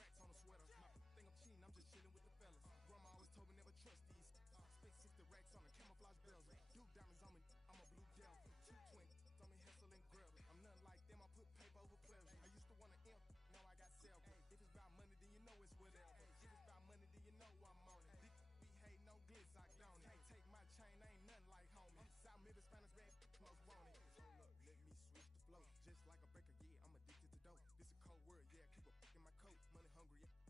racks on a sweater. My think I'm cheating, I'm just chilling with the fellas. Grandma always told me never trust these. Spent 60 racks on a camouflage bells. Duke diamonds on me, I'm a blue devil. 220 on me, hustle and grab it. I'm nothing like them, I put paper over pleasure. I used to want to imp, now I got self. If it's about money, then you know it's whatever. If it's about money, then you know I'm on it. We hate no glitz, I don't. Can't take my chain, ain't nothing like homie. South Middle Spanish red, most want it. Hold up, let me switch the flow. Just like a breaker, yeah, I'm addicted to dope. This a cold word, yeah, keep a in my coat. Money hungry, yeah.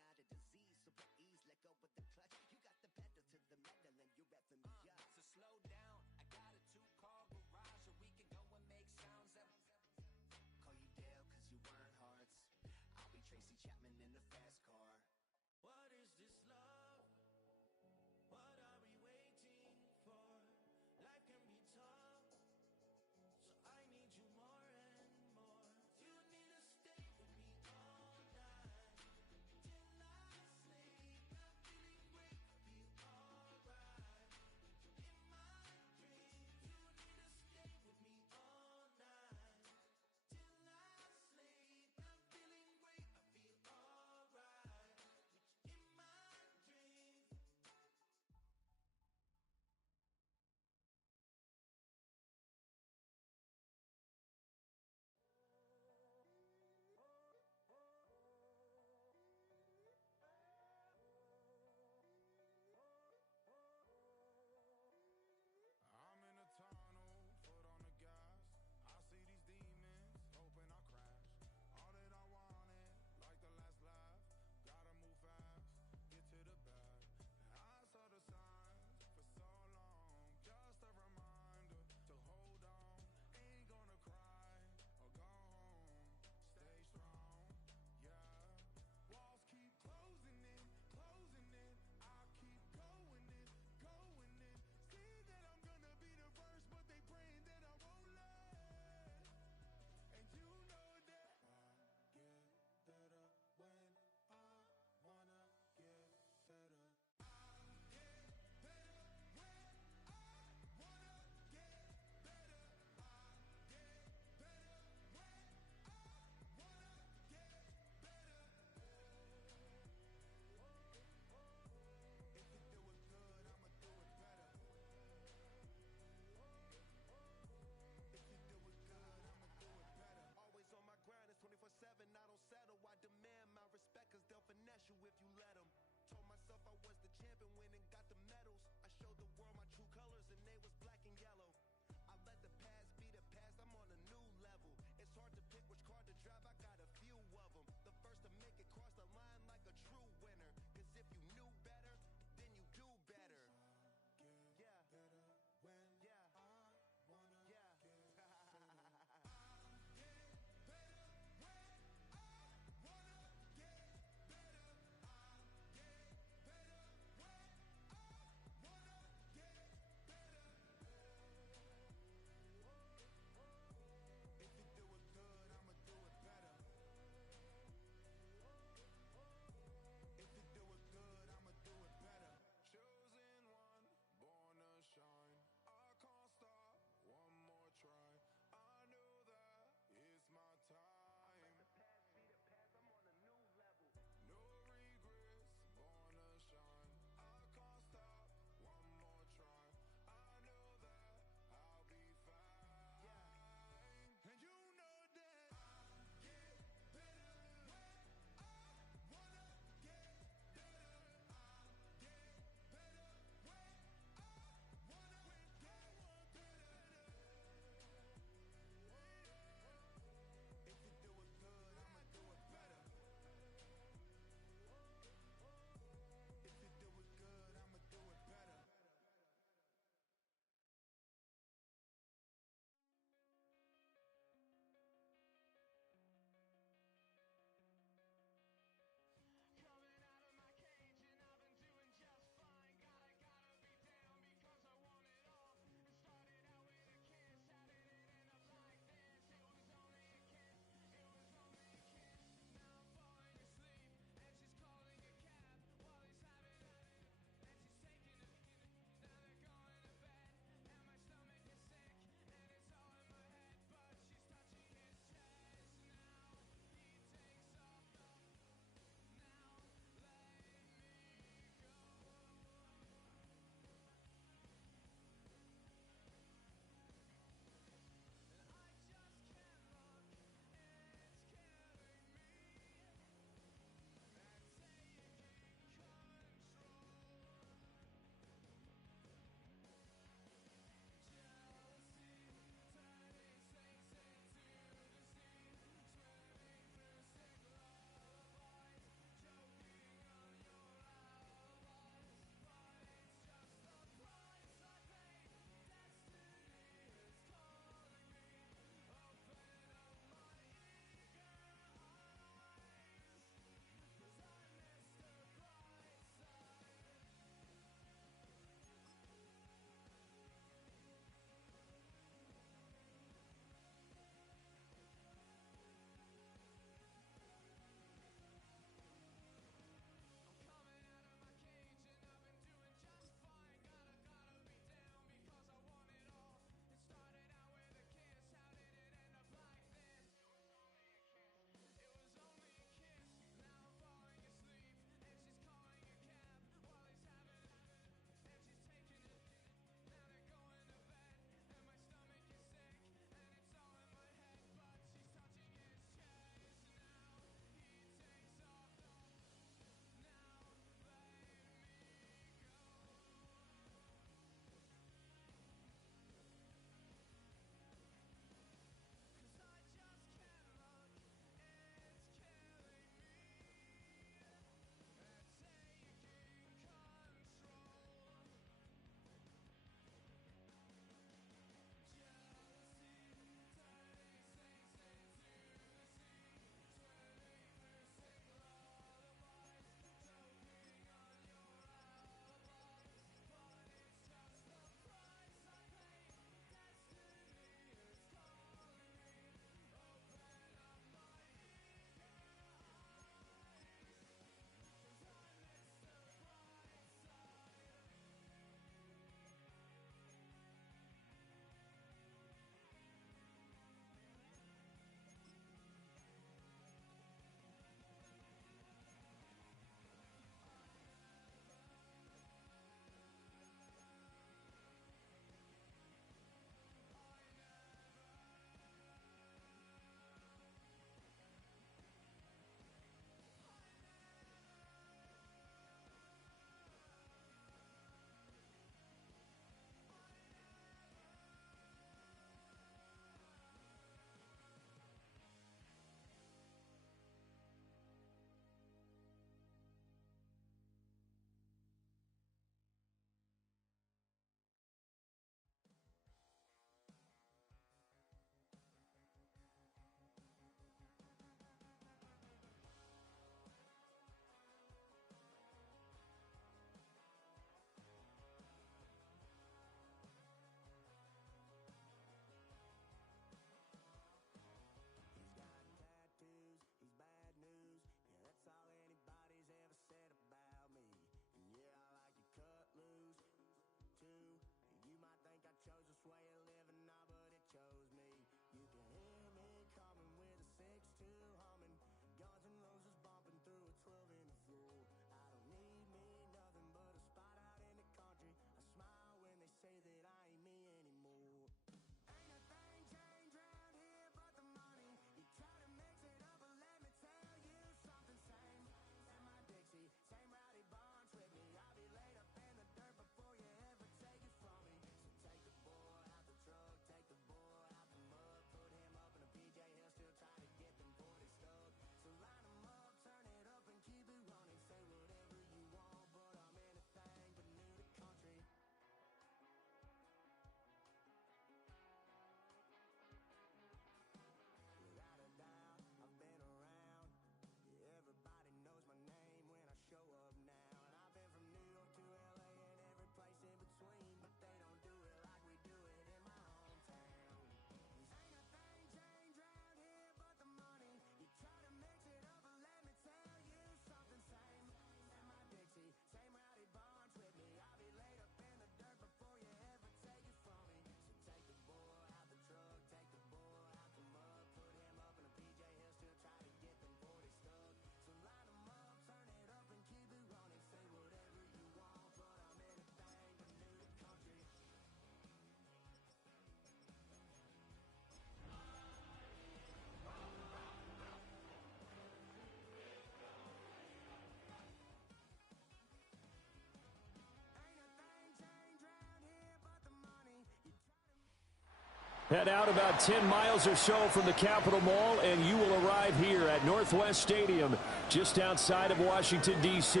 Head out about 10 miles or so from the Capitol Mall, and you will arrive here at Northwest Stadium, just outside of Washington, D.C.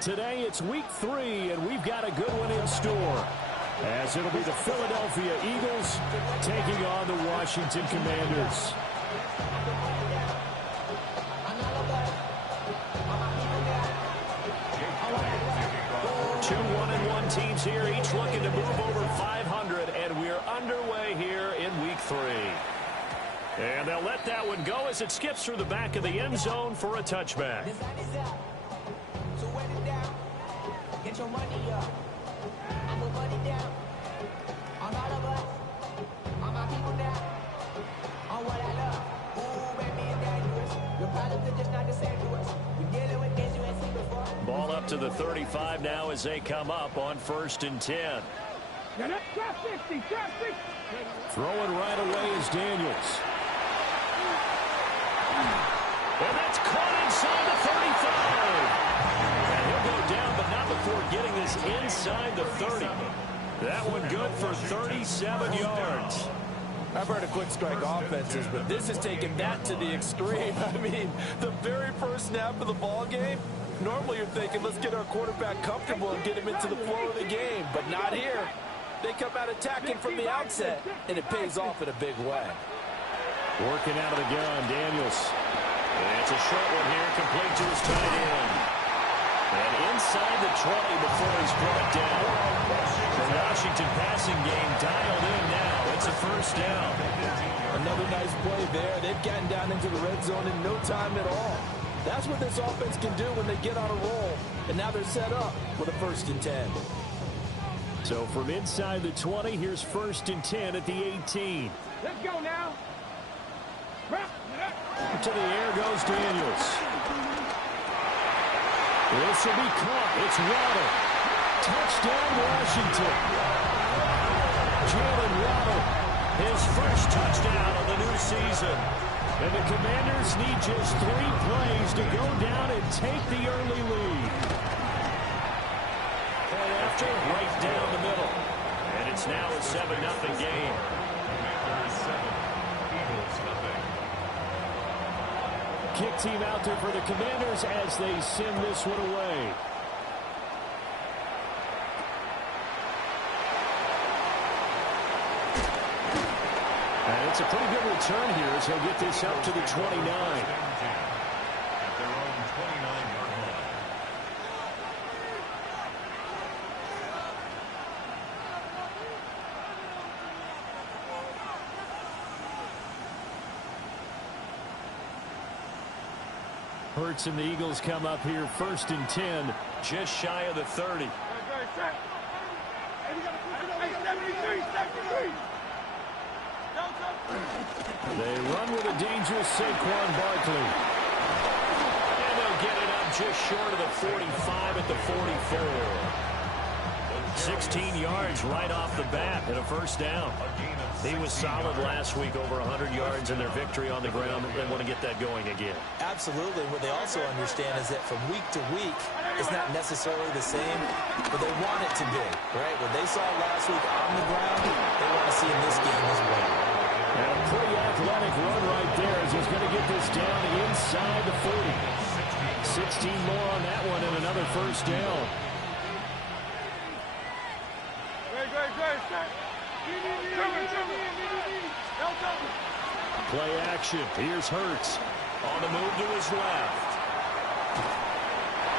Today, it's Week 3, and we've got a good one in store, as it'll be the Philadelphia Eagles taking on the Washington Commanders. 2 1-1 teams here, each looking to move over 500, and we're underway here in Week 3. And they'll let that one go as it skips through the back of the end zone for a touchback. Get your money up. I put money down. On all of us. On my people now. On what I love. Ooh, baby, it's dangerous. Your problems are just not the same to us. We're dealing with things you ain't seen before. Ball up to the 35 now as they come up on 1st and 10. Trap 60, trap 60. Throwing right away is Daniels. And that's caught inside the 35. And he'll go down, but not before getting this inside the 30. That one good for 37 yards. I've heard of quick strike offenses, but this is taking that to the extreme. I mean, the very first snap of the ball game, normally you're thinking, let's get our quarterback comfortable and get him into the flow of the game, but not here. They come out attacking from the outset, and it pays off in a big way. Working out of the gun, Daniels. And it's a short one here, complete to his tight end. And inside the 20 before he's brought down. The Washington passing game dialed in now. It's a first down. Another nice play there. They've gotten down into the red zone in no time at all. That's what this offense can do when they get on a roll. And now they're set up with a 1st and 10. So from inside the 20, here's 1st and 10 at the 18. Let's go now. To the air goes Daniels. This will be caught. It's Waddle. Touchdown, Washington. Jalen Waddle, his first touchdown of the new season. And the Commanders need just 3 plays to go down and take the early lead. And after, right down the middle. And it's now a 7-0 game. Kick team out there for the Commanders as they send this one away. And it's a pretty good return here as he'll get this up to the 29. Hurts and the Eagles come up here 1st and 10, just shy of the 30. They run with a dangerous Saquon Barkley. And they'll get it up just short of the 45 at the 44. 16 yards right off the bat and a first down. He was solid last week, over 100 yards in their victory on the ground. They want to get that going again. Absolutely. What they also understand is that from week to week, it's not necessarily the same, but they want it to be, right? What they saw last week on the ground, they want to see in this game as well. And a pretty athletic run right there as he's going to get this down inside the 40. 16 more on that one and another first down. Play action. Here's Hurts. On the move to his left.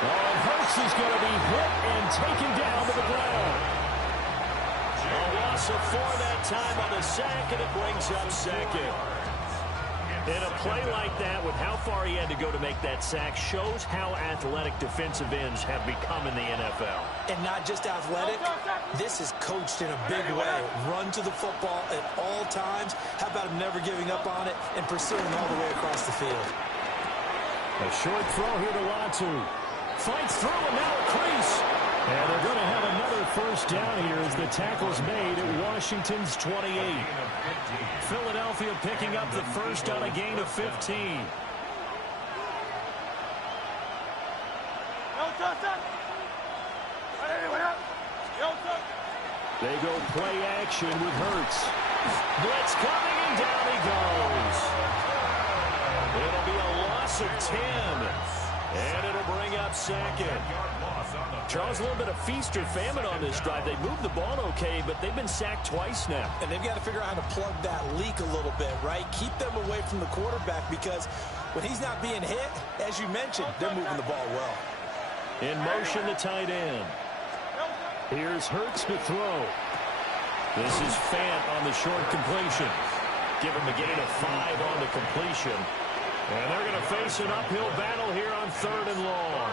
Oh, and Hurts is going to be hit and taken down to the ground. A loss of 4 that time on the sack, and it brings up second. And a play like that, with how far he had to go to make that sack, shows how athletic defensive ends have become in the NFL. And not just athletic, this is coached in a big way. Run to the football at all times. How about him never giving up on it and pursuing all the way across the field? A short throw here to Latu. Fights through, and now a crease. And they're going to have another first down here as the tackle's made at Washington's 28. Philadelphia picking up the first on a gain of 15. They go play action with Hurts. Blitz coming, and down he goes. It'll be a loss of 10. And it'll bring up second. Charles, a little bit of feast or famine on this drive. They moved the ball okay, but they've been sacked twice now. And they've got to figure out how to plug that leak a little bit, right? Keep them away from the quarterback because when he's not being hit, as you mentioned, they're moving the ball well. In motion, the tight end. Here's Hurts to throw. This is Fant on the short completion. Give him a gain of 5 on the completion. And they're going to face an uphill battle here on 3rd and long.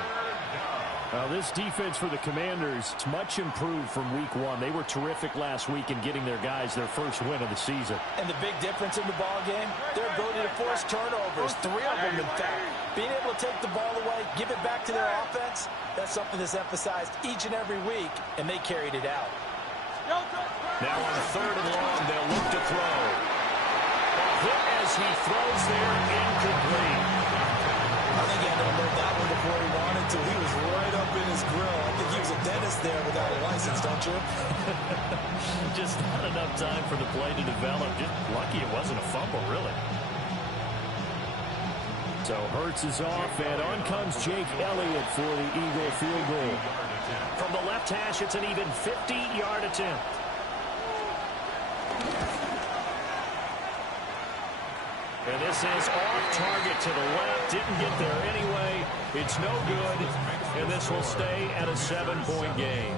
Now, this defense for the Commanders, it's much improved from week 1. They were terrific last week in getting their guys their first win of the season. And the big difference in the ball game, their ability to force turnovers, 3 of them in fact. Being able to take the ball away, give it back to their offense, that's something that's emphasized each and every week, and they carried it out. Now on 3rd and long, they'll look to throw. A hit as he throws there, incomplete. I think he had to unload that one before he wanted to. He was right up in his grill. I think he was a dentist there without a license, don't you? Just not enough time for the play to develop. Just lucky it wasn't a fumble, really. So Hurts is off, and on comes Jake Elliott for the Eagle field goal. From the left hash, it's an even 50-yard attempt. And this is off target to the left. Didn't get there anyway. It's no good. And this will stay at a 7-point game.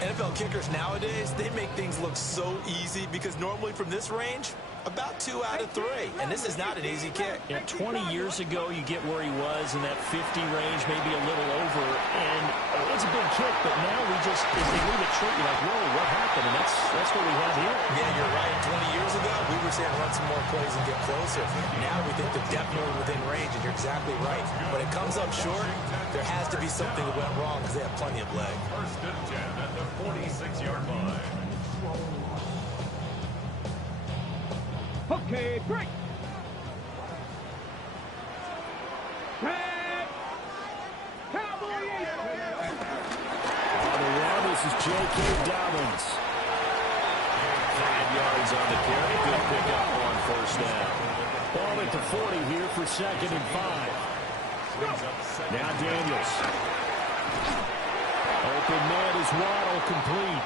NFL kickers nowadays, they make things look so easy because normally from this range, about 2 out of 3. And this is not an easy kick. Yeah, 20 years ago, you get where he was in that 50 range, maybe a little over. And it's a big kick, but now we just, as they leave it short, you're like, whoa, what happened? And that's what we have here. Yeah, you're right. 20 years ago, we were saying run some more plays and get closer. Now we think they're definitely within range, and you're exactly right. When it comes up short, there has to be something that went wrong because they have plenty of leg. 1st and 10 at the 46-yard line. Okay, break. Red. Cowboy. On the run, this is J.K. Dobbins. 5 yards on the carry. Good pickup on 1st down. Ball at the 40 here for 2nd and 5. Now Daniels. Open man is Waddle, complete.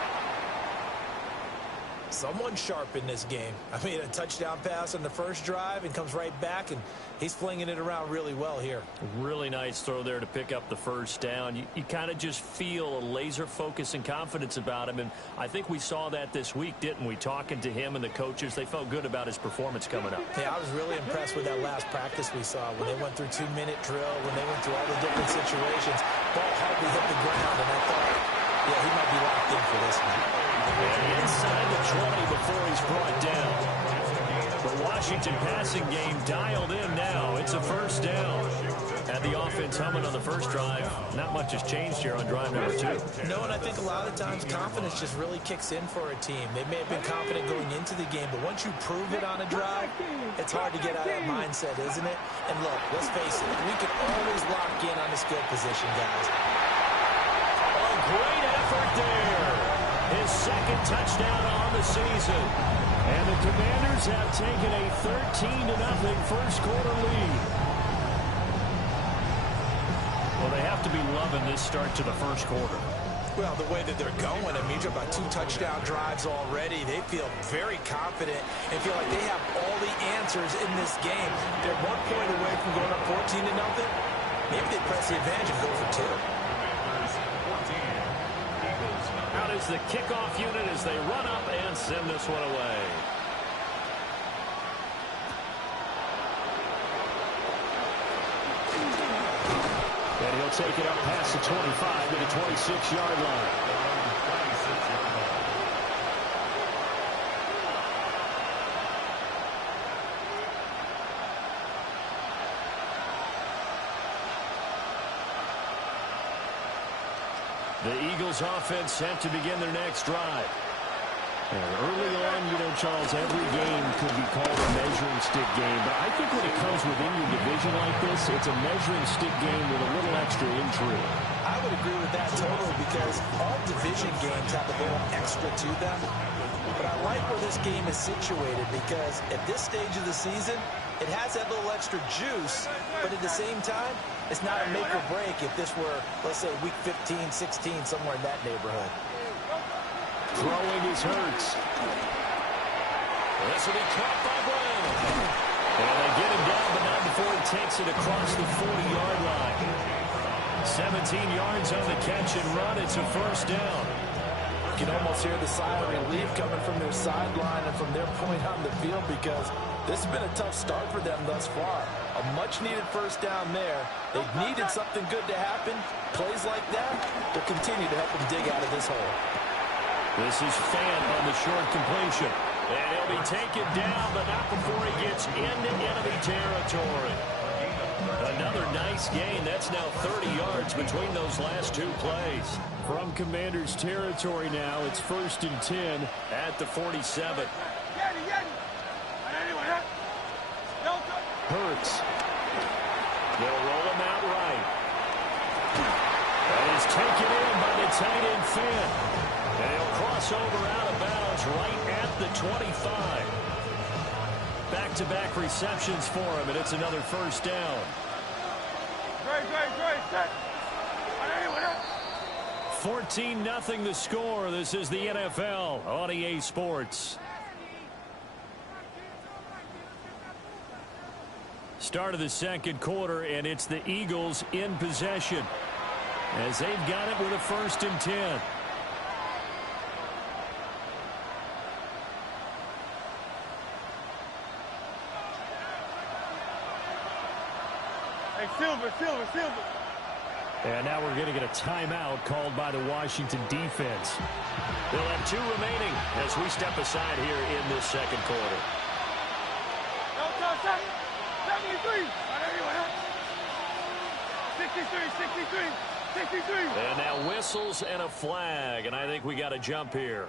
Someone sharp in this game. I mean, a touchdown pass on the first drive and comes right back, and he's flinging it around really well here. Really nice throw there to pick up the 1st down. You kind of just feel a laser focus and confidence about him, and I think we saw that this week, didn't we? Talking to him and the coaches, they felt good about his performance coming up. Yeah, I was really impressed with that last practice we saw when they went through 2-minute drill, when they went through all the different situations. Ball hardly hit the ground, and I thought, yeah, he might be locked in for this one. And inside the 20 before he's brought down. The Washington passing game dialed in now. It's a 1st down. Had the offense humming on the first drive. Not much has changed here on drive number 2. No, and I think a lot of times confidence just really kicks in for a team. They may have been confident going into the game, but once you prove it on a drive, it's hard to get out of that mindset, isn't it? And look, let's face it, we can always lock in on the skill position, guys. A great effort there. His 2nd touchdown on the season. And the Commanders have taken a 13-0 first quarter lead. Well, they have to be loving this start to the first quarter. Well, the way that they're going, I mean, you're about 2 touchdown drives already. They feel very confident and feel like they have all the answers in this game. They're 1 point away from going up 14-0. Maybe they press the advantage and go for 2. Out is the kickoff unit as they run up and send this one away. And he'll take it up past the 25 to the 26-yard line. The Eagles offense set to begin their next drive. And early on, you know, Charles, every game could be called a measuring stick game. But I think when it comes within your division like this, it's a measuring stick game with a little extra intrigue. I would agree with that totally because all division games have a little extra to them. but I like where this game is situated because at this stage of the season, it has that little extra juice, but at the same time, it's not a make or break if this were, let's say, week 15, 16, somewhere in that neighborhood. Throwing is Hurts. This will be caught by Brown. And they get him down, but not before he takes it across the 40-yard line. 17 yards on the catch and run. It's a first down. You can almost hear the sigh of relief coming from their sideline and from their point on the field because this has been a tough start for them thus far. A much-needed first down there. They needed something good to happen. Plays like that will continue to help them dig out of this hole. This is Fant on the short completion. And he'll be taken down, but not before he gets into enemy territory. Another nice gain. That's now 30 yards between those last two plays. From Commanders territory now, it's 1st and 10 at the 47. Hurts. They'll roll him out right. That is taken in by the tight end Fant. And he'll cross over out of bounds right at the 25. Back-to-back receptions for him, and it's another first down. 14-0 the score. This is the NFL on EA Sports. Start of the second quarter, and it's the Eagles in possession as they've got it with a 1st and 10. Hey, Silver. And now we're going to get a timeout called by the Washington defense. They'll have 2 remaining as we step aside here in this second quarter. 73. 63. And now whistles and a flag, and I think we got a jump here.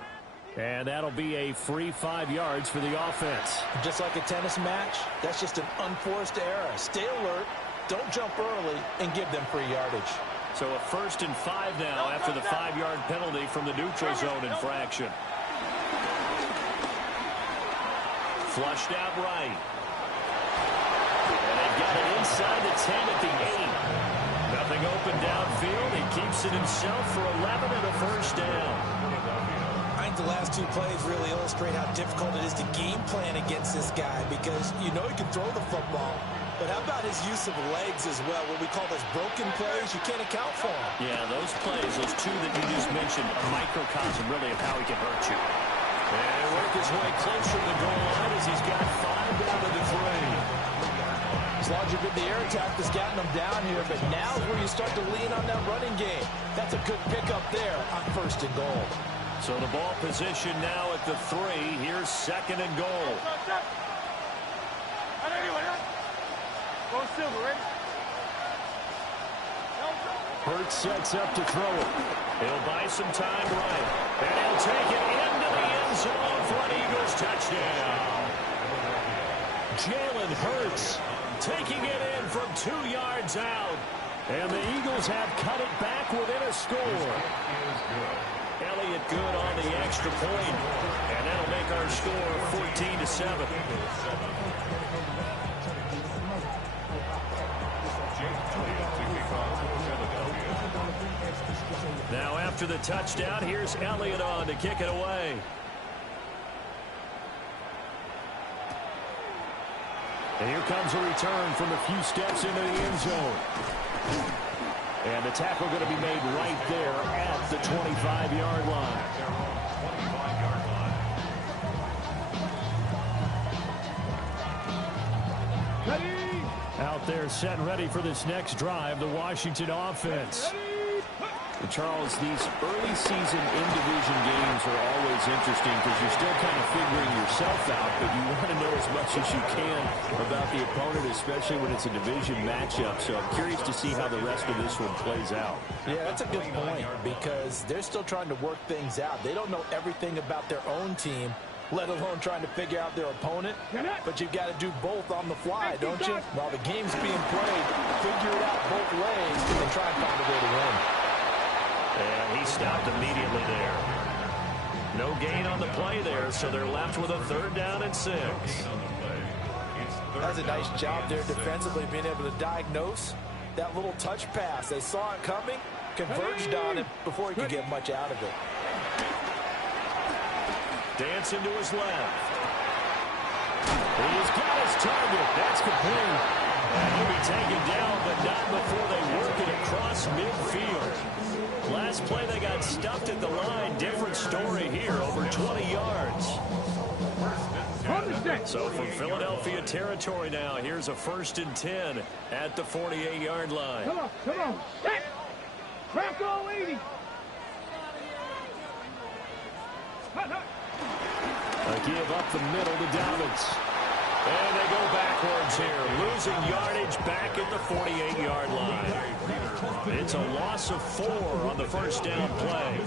And that'll be a free 5 yards for the offense. Just like a tennis match, that's just an unforced error. Stay alert, don't jump early, and give them free yardage. So a 1st and 5 now after the 5-yard penalty from the neutral zone infraction. Flushed out right. And they've got it inside the 10 at the 8. Nothing open downfield. He keeps it himself for 11 and a first down. I think the last 2 plays really illustrate how difficult it is to game plan against this guy because you know he can throw the football. But how about his use of legs as well? What we call those broken plays, you can't account for them. Yeah, those plays, those 2 that you just mentioned, a microcosm really of how he can hurt you. And he'll work his way closer to the goal line as he's got 5 down to the 3. As long as you're good, the air attack has gotten them down here, but now is where you start to lean on that running game. That's a good pickup there on 1st and goal. So the ball position now at the 3. Here's 2nd and goal. Go Silver, ready? Hurts sets up to throw it. He'll buy some time right. And he'll take it into the end zone for an Eagles touchdown. Jalen Hurts taking it in from 2 yards out. And the Eagles have cut it back within a score. Elliott good on the extra point. And that'll make our score 14-7. Now after the touchdown, here's Elliott on to kick it away. And here comes a return from a few steps into the end zone. And the tackle going to be made right there at the 25-yard line. Out there set and ready for this next drive, the Washington offense. And Charles, these early season in-division games are always interesting because you're still kind of figuring yourself out, but you want to know as much as you can about the opponent, especially when it's a division matchup. So I'm curious to see how the rest of this one plays out. Yeah, that's a good point because they're still trying to work things out. They don't know everything about their own team, let alone trying to figure out their opponent. But you've got to do both on the fly, don't you? While the game's being played, figure it out both ways and try and find a way to win. And he stopped immediately there. No gain on the play there, so they're left with a 3rd down and 6. That's a nice job there defensively, being able to diagnose that little touch pass. They saw it coming, converged on it before he could get much out of it. Dancing to his left. He's got his target. That's complete. And he'll be taken down, but not before they work it across midfield. Last play, they got stuffed at the line. Different story here, over 20 yards. So from Philadelphia territory now, here's a 1st and 10 at the 48-yard line. Come on. Set. Crack all 80. A give up the middle to Dobbins. And they go backwards here, losing yardage back at the 48-yard line. It's a loss of 4 on the 1st down play.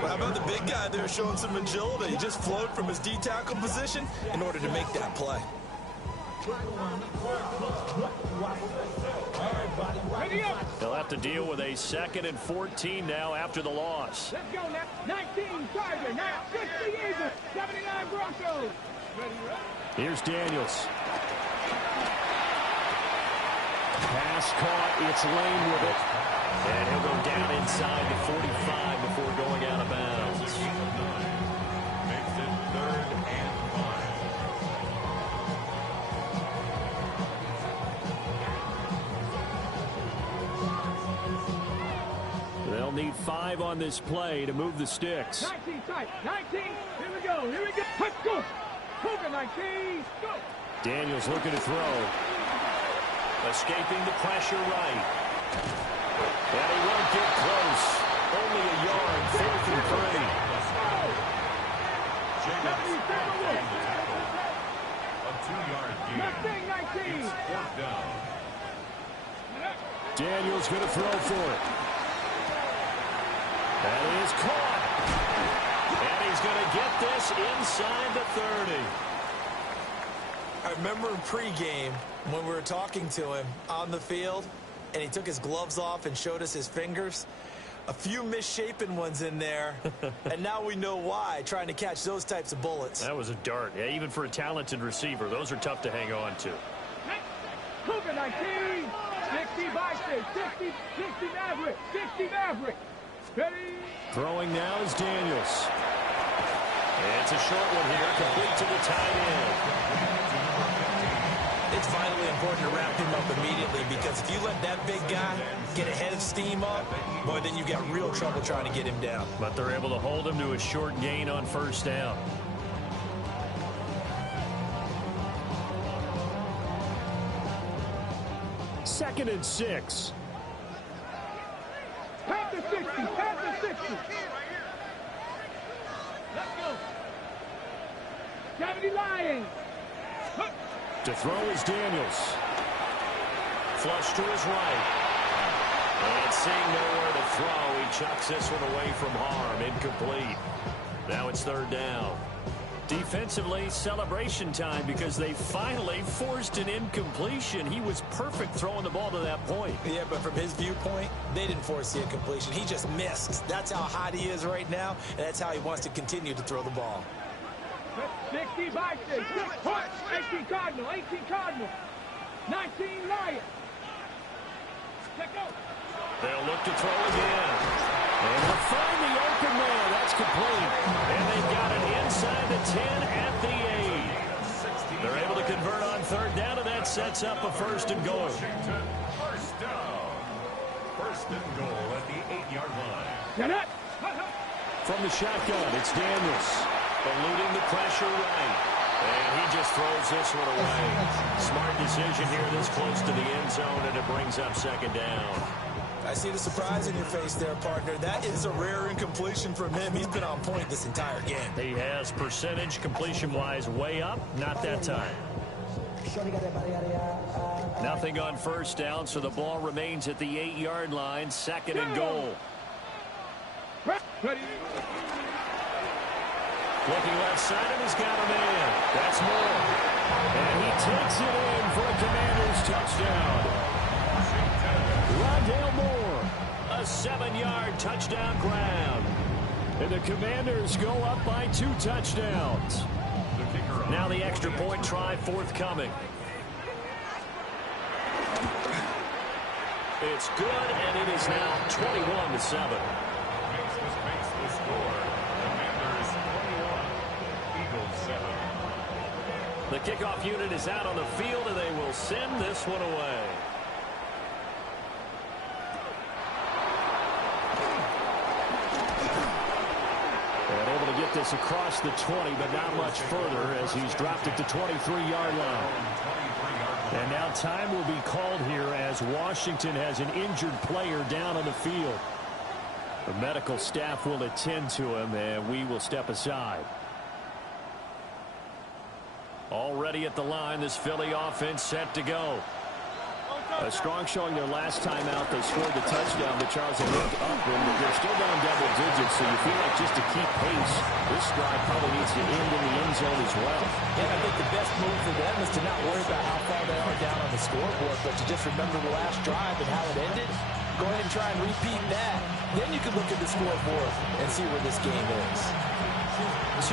Well, how about the big guy there showing some agility? He just flowed from his D-tackle position in order to make that play. They'll have to deal with a 2nd and 14 now after the loss. Let's go now. 19 Charger, now 60 Eagles, 79 Broncos. Here's Daniels. Pass caught. It's Lane with it. And he'll go down inside the 45 before going out of bounds. Makes it 3rd and 5. They'll need 5 on this play to move the sticks. 19 tight. 19. Here we go. Let's go. Cougar 19. Go. Daniels looking to throw. Escaping the pressure right. And he won't get close. Only a yard. 4th and 3. A 2-yard gain. It's 4th down. Daniels going to throw for it. That is caught. And he's going to get this inside the 30. I remember in pregame when we were talking to him on the field, and he took his gloves off and showed us his fingers. A few misshapen ones in there, and now we know why, trying to catch those types of bullets. That was a dart. Yeah, even for a talented receiver, those are tough to hang on to. Cougar 19. 60 Bison. 60 Maverick. 60 Maverick. Ready? Throwing now is Daniels. It's a short one here, complete to the tight end. It's vitally important to wrap him up immediately, because if you let that big guy get a head of steam up, boy, then you've got real trouble trying to get him down. But they're able to hold him to a short gain on 1st down. Second and 6. Past the 60. Past the 60. Let's go. 70 Lions. To throw is Daniels. Flush to his right. And seeing nowhere to throw, he chucks this one away from harm. Incomplete. Now it's 3rd down. Defensively, celebration time, because they finally forced an incompletion. He was perfect throwing the ball to that point. Yeah, but from his viewpoint, they didn't force the incompletion. He just missed. That's how hot he is right now, and that's how he wants to continue to throw the ball. 60 Bison. 18 Cardinal. 18 Cardinal. 19 Lions. Let's go. They'll look to throw again. And they'll find the open man. That's complete. And they've got it inside the 10 at the 8. They're able to convert on 3rd down, and that sets up a 1st and goal. First down. 1st and goal at the 8-yard line. Get it. From the shotgun, it's Daniels. Eluding the pressure right. And he just throws this one away. Smart decision here this close to the end zone, and it brings up 2nd down. I see the surprise in your face there, partner. That is a rare incompletion from him. He's been on point this entire game. He has percentage completion-wise way up. Not that time. Nothing on 1st down, so the ball remains at the 8-yard line. 2nd and goal. Ready. Looking left side, and he's got a man. That's Moore. And he takes it in for a Commanders touchdown. Rondale Moore, a 7-yard touchdown grab. And the Commanders go up by 2 touchdowns. Now the extra point try forthcoming. It's good, and it is now 21-7. Makes the score. Commanders 21, Eagles 7. The kickoff unit is out on the field, and they will send this one away. And able to get this across the 20, but not much further as he's dropped it to 23-yard line. And now time will be called here as Washington has an injured player down on the field. The medical staff will attend to him, and we will step aside. Already at the line, this Philly offense set to go. A strong showing their last time out. They scored the touchdown, but Charles, they looked up, and they're still down double digits, so you feel like just to keep pace, this drive probably needs to end in the end zone as well. Yeah, I think the best move for them is to not worry about how far they are down on the scoreboard, but to just remember the last drive and how it ended. Go ahead and try and repeat that. Then you can look at the scoreboard and see where this game is.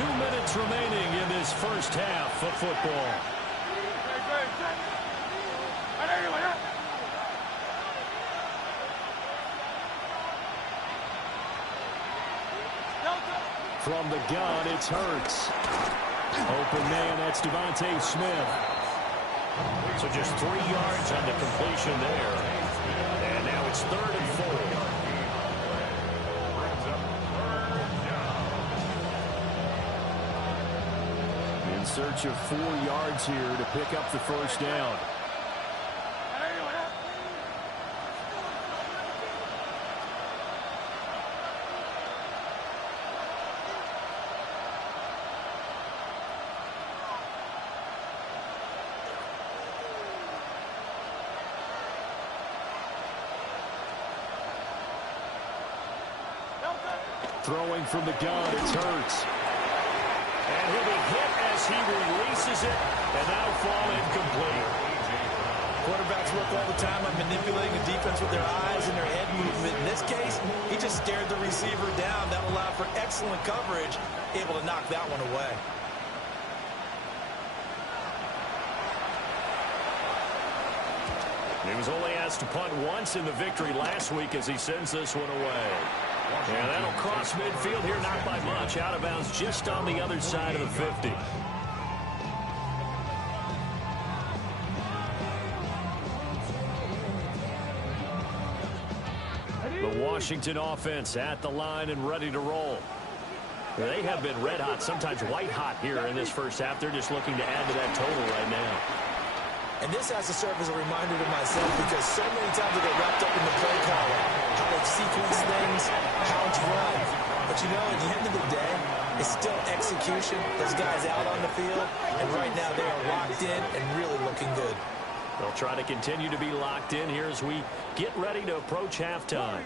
2 minutes remaining in this first half of football. From the gun, it's Hurts. Open man, that's Devontae Smith. So just 3 yards on the completion there. And now it's 3rd and 4. In search of 4 yards here to pick up the first down. Throwing from the gun, it's Hurts. And he'll be hit as he releases it, and that'll fall incomplete. Quarterbacks work all the time on manipulating the defense with their eyes and their head movement. In this case, he just stared the receiver down. That allowed for excellent coverage, able to knock that one away. He was only asked to punt once in the victory last week as he sends this one away. Yeah, that'll cross midfield here, not by much. Out of bounds just on the other side of the 50. The Washington offense at the line and ready to roll. They have been red hot, sometimes white hot here in this first half. They're just looking to add to that total right now. And this has to serve as a reminder to myself because so many times I get wrapped up in the play calling, how they sequence things, how it's run. But you know, at the end of the day, it's still execution. Those guys out on the field, and right now they are locked in and really looking good. They'll try to continue to be locked in here as we get ready to approach halftime.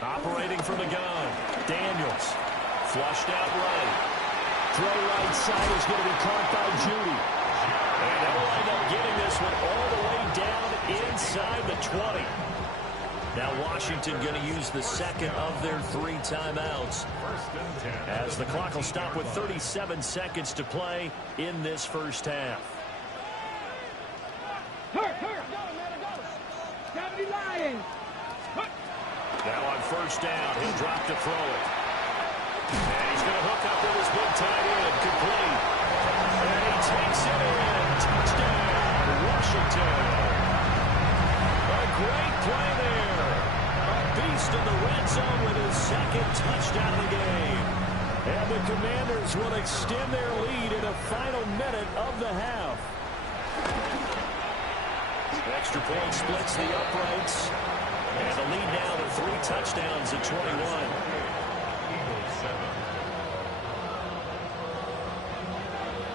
Operating from the gun, Daniels, flushed out right. Throw right side is going to be caught by Judy. And they'll wind up getting this one all the way down inside the 20. Now Washington going to use the second of their 3 timeouts as the clock will stop with 37 seconds to play in this first half. Now on first down, he'll drop to throw it. And he's going to hook up with his big tight end, complete. And he takes it in. Touchdown, Washington. A great play there. A beast in the red zone with his 2nd touchdown of the game. And the Commanders will extend their lead in the final minute of the half. Extra point splits the uprights. And the lead now to 3 touchdowns at 21.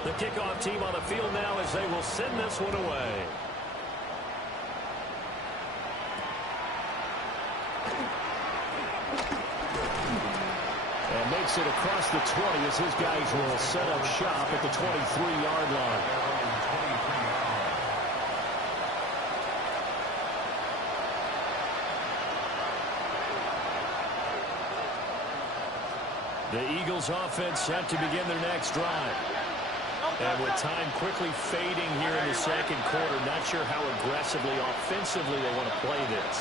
The kickoff team on the field now as they will send this one away. And makes it across the 20 as his guys will set up shop at the 23-yard line. The Eagles offense set to begin their next drive. And with time quickly fading here in the second quarter, not sure how aggressively, offensively they want to play this.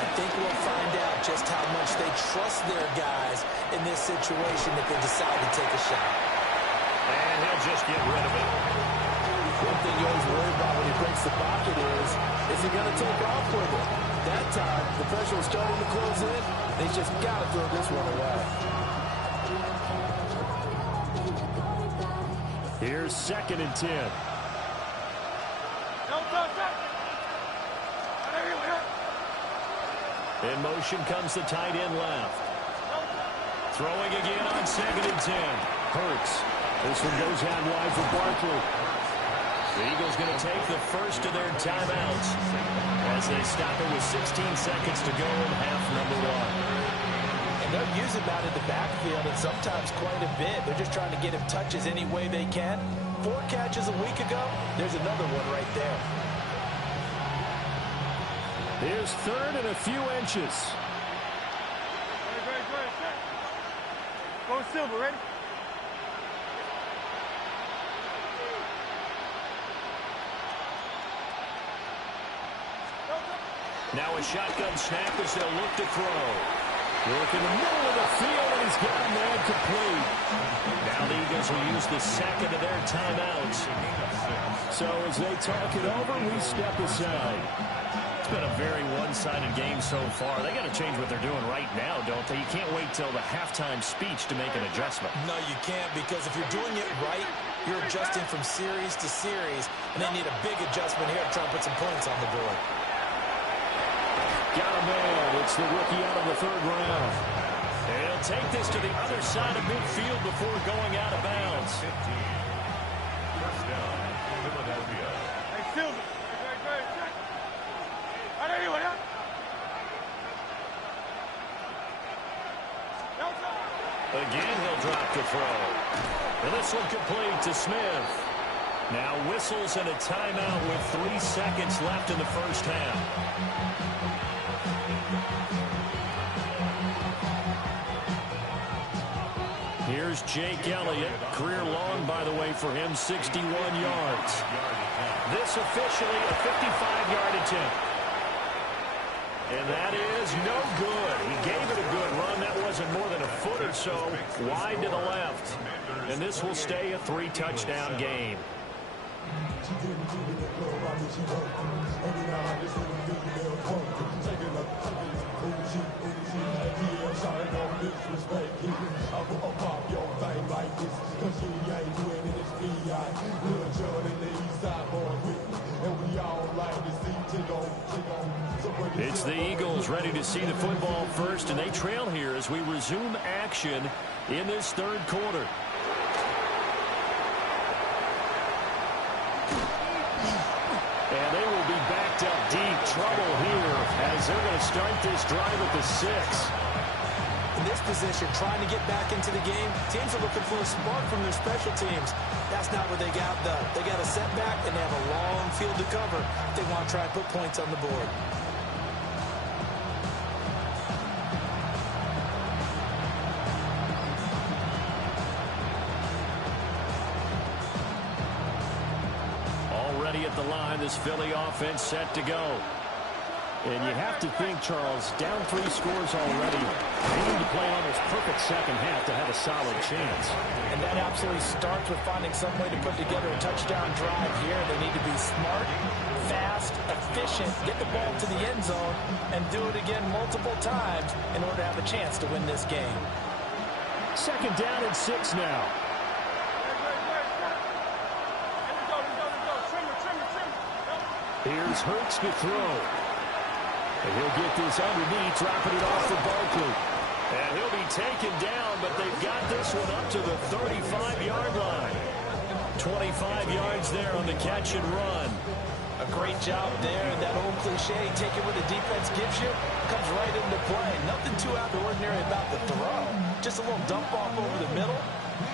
I think we'll find out just how much they trust their guys in this situation if they decide to take a shot. And he'll just get rid of it. One thing you always worry about when he breaks the pocket is he going to take off with it? That time, the pressure was starting to close in. They just got to throw this one away. Here's 2nd and 10. In motion comes the tight end left. Throwing again on 2nd and 10. Hurts. This one goes out wide for Barkley. The Eagles going to take the first of their timeouts as they stop it with 16 seconds to go in half number 1. They'll use him out in the backfield and sometimes quite a bit. They're just trying to get him touches any way they can. 4 catches a week ago. There's another one right there. Here's 3rd and a few inches. Go Silver, ready? Now a shotgun snap as they'll look to throw. Look in the middle of the field, and he's got a man complete. Now the Eagles will use the second of their timeouts. So as they talk it over, we step aside. It's been a very one-sided game so far. They got to change what they're doing right now, don't they? You can't wait till the halftime speech to make an adjustment. No, you can't, because if you're doing it right, you're adjusting from series to series, and they need a big adjustment here to try and put some points on the board. Got a man. It's the rookie out of the 3rd round. And he'll take this to the other side of midfield before going out of bounds. 15. First down, Philadelphia. Hey, Silver. Again, he'll drop the throw. And this one complete to Smith. Now whistles and a timeout with 3 seconds left in the first half. Here's Jake Elliott. Career long, by the way, for him, 61 yards. This officially a 55-yard attempt. And that is no good. He gave it a good run. That wasn't more than a foot or so wide to the left. And this will stay a 3-touchdown game. It's the Eagles ready to see the football first, and they trail here as we resume action in this 3rd quarter. And they will be backed up deep. Trouble here as they're going to start this drive at the 6. In this position, trying to get back into the game, teams are looking for a spark from their special teams. That's not what they got, though. They got a setback, and they have a long field to cover. They want to try and put points on the board. Already at the line, this Philly offense set to go. And you have to think, Charles, down 3 scores already. They need to play almost perfect second half to have a solid chance. And that absolutely starts with finding some way to put together a touchdown drive here. They need to be smart, fast, efficient, get the ball to the end zone, and do it again multiple times in order to have a chance to win this game. 2nd down and 6 now. Here's Hurts to throw. And he'll get this underneath, dropping it off for Barkley. And he'll be taken down, but they've got this one up to the 35-yard line. 25 yards there on the catch and run. A great job there, and that old cliche, take it what the defense gives you, comes right into play. Nothing too out of the ordinary about the throw. Just a little dump off over the middle.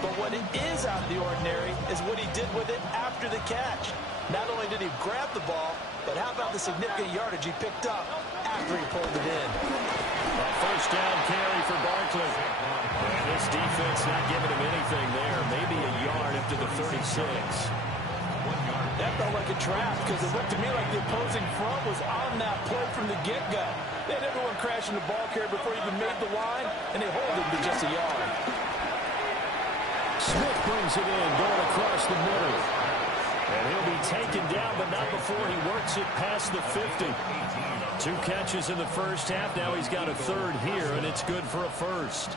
But what it is out of the ordinary is what he did with it after the catch. Not only did he grab the ball, but but how about the significant yardage he picked up after he pulled it in? A first down carry for Barkley. And this defense not giving him anything there. Maybe a yard up to the 36. That felt like a trap because it looked to me like the opposing front was on that play from the get-go. They had everyone crashing the ball carrier before he even made the line, and they hold him to just a yard. Smith brings it in, going across the middle. And he'll be taken down, but not before he works it past the 50. 2 catches in the first half. Now he's got a third here, and it's good for a first.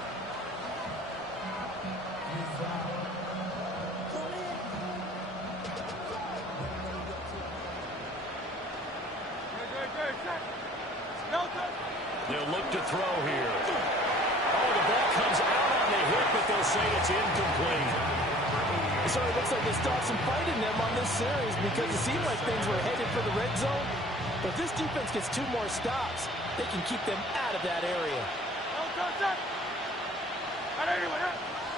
They'll look to throw here. Oh, the ball comes out on the hit, but they'll say it's incomplete. So it looks like they stopped some fight in them on this series because it seemed like things were headed for the red zone. But if this defense gets 2 more stops, they can keep them out of that area.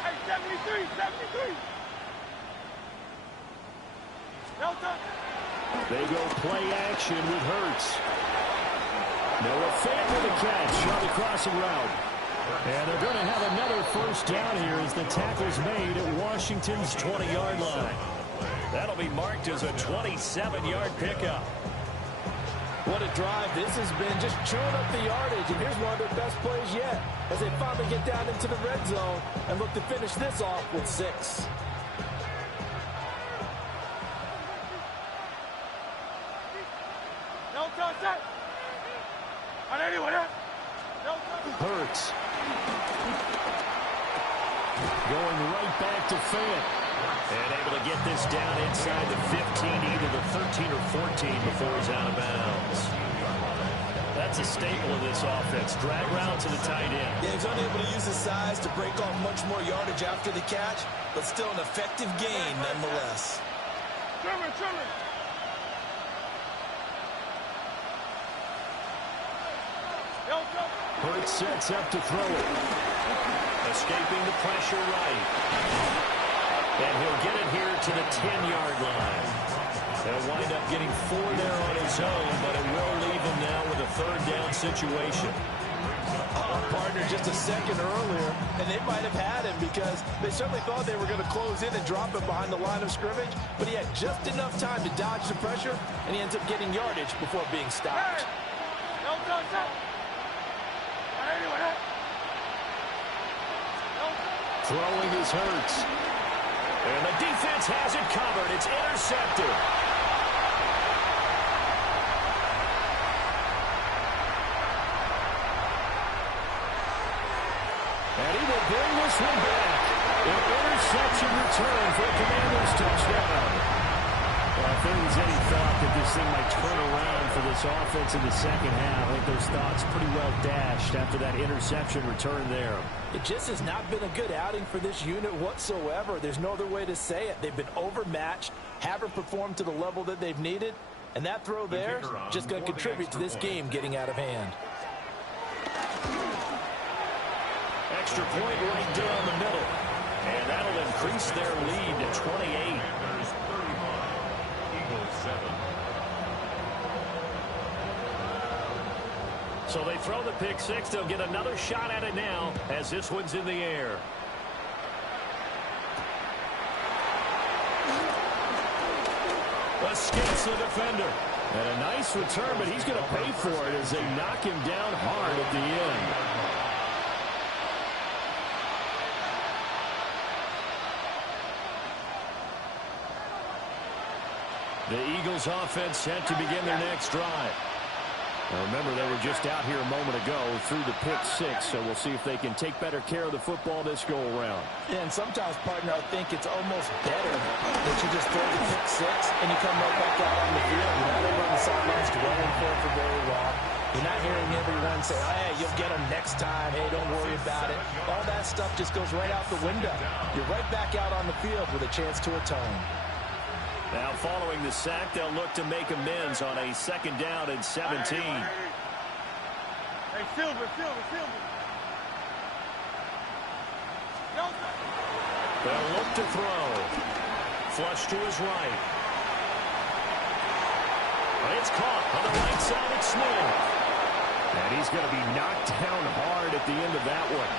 Hey, 73, 73. They go play action with Hurts. Noah Fant with a catch on the crossing route. And they're going to have another first down here as the tackle's made at Washington's 20-yard line. That'll be marked as a 27-yard pickup. What a drive this has been, just chewing up the yardage. And here's one of their best plays yet as they finally get down into the red zone and look to finish this off with 6. Hurts. Going right back to Fant. And able to get this down inside the 15, either the 13 or 14 before he's out of bounds. That's a staple of this offense. Drag route to the tight end. Yeah, he's unable to use his size to break off much more yardage after the catch, but still an effective gain nonetheless. Hurts sets up to throw it. Escaping the pressure right. And he'll get it here to the 10-yard line. He'll wind up getting 4 there on his own, but it will leave him now with a third down situation. Partner just a second earlier, and they might have had him because they certainly thought they were going to close in and drop him behind the line of scrimmage, but he had just enough time to dodge the pressure, and he ends up getting yardage before being stopped. Throwing his Hurts. And the defense has it covered. It's intercepted. And he will bring this one back. An interception return for a Commanders touchdown. Well, if there was any thought that this thing might turn around for this offense in the second half, I think those thoughts pretty well dashed after that interception return there. It just has not been a good outing for this unit whatsoever. There's no other way to say it. They've been overmatched, haven't performed to the level that they've needed, and that throw there just going to contribute to this game getting out of hand. Extra point right down the middle. And that'll increase their lead to 28. So they throw the pick six. They'll get another shot at it now as this one's in the air. Escapes the defender. And a nice return, but he's going to pay for it as they knock him down hard at the end. The Eagles offense set to begin their next drive. Now remember, they were just out here a moment ago through the pick six, so we'll see if they can take better care of the football this go-around. Yeah, and sometimes, partner, I think it's almost better that you just throw the pick six and you come right back out on the field. You're not over on the sidelines dwelling for very long. You're not hearing everyone say, oh, hey, you'll get them next time. Hey, don't worry about it. All that stuff just goes right out the window. You're right back out on the field with a chance to atone. Now following the sack, they'll look to make amends on a second down and 17. Hey, Silver. They'll look to throw. Flush to his right. It's caught on the right side. It's Smith. And he's going to be knocked down hard at the end of that one.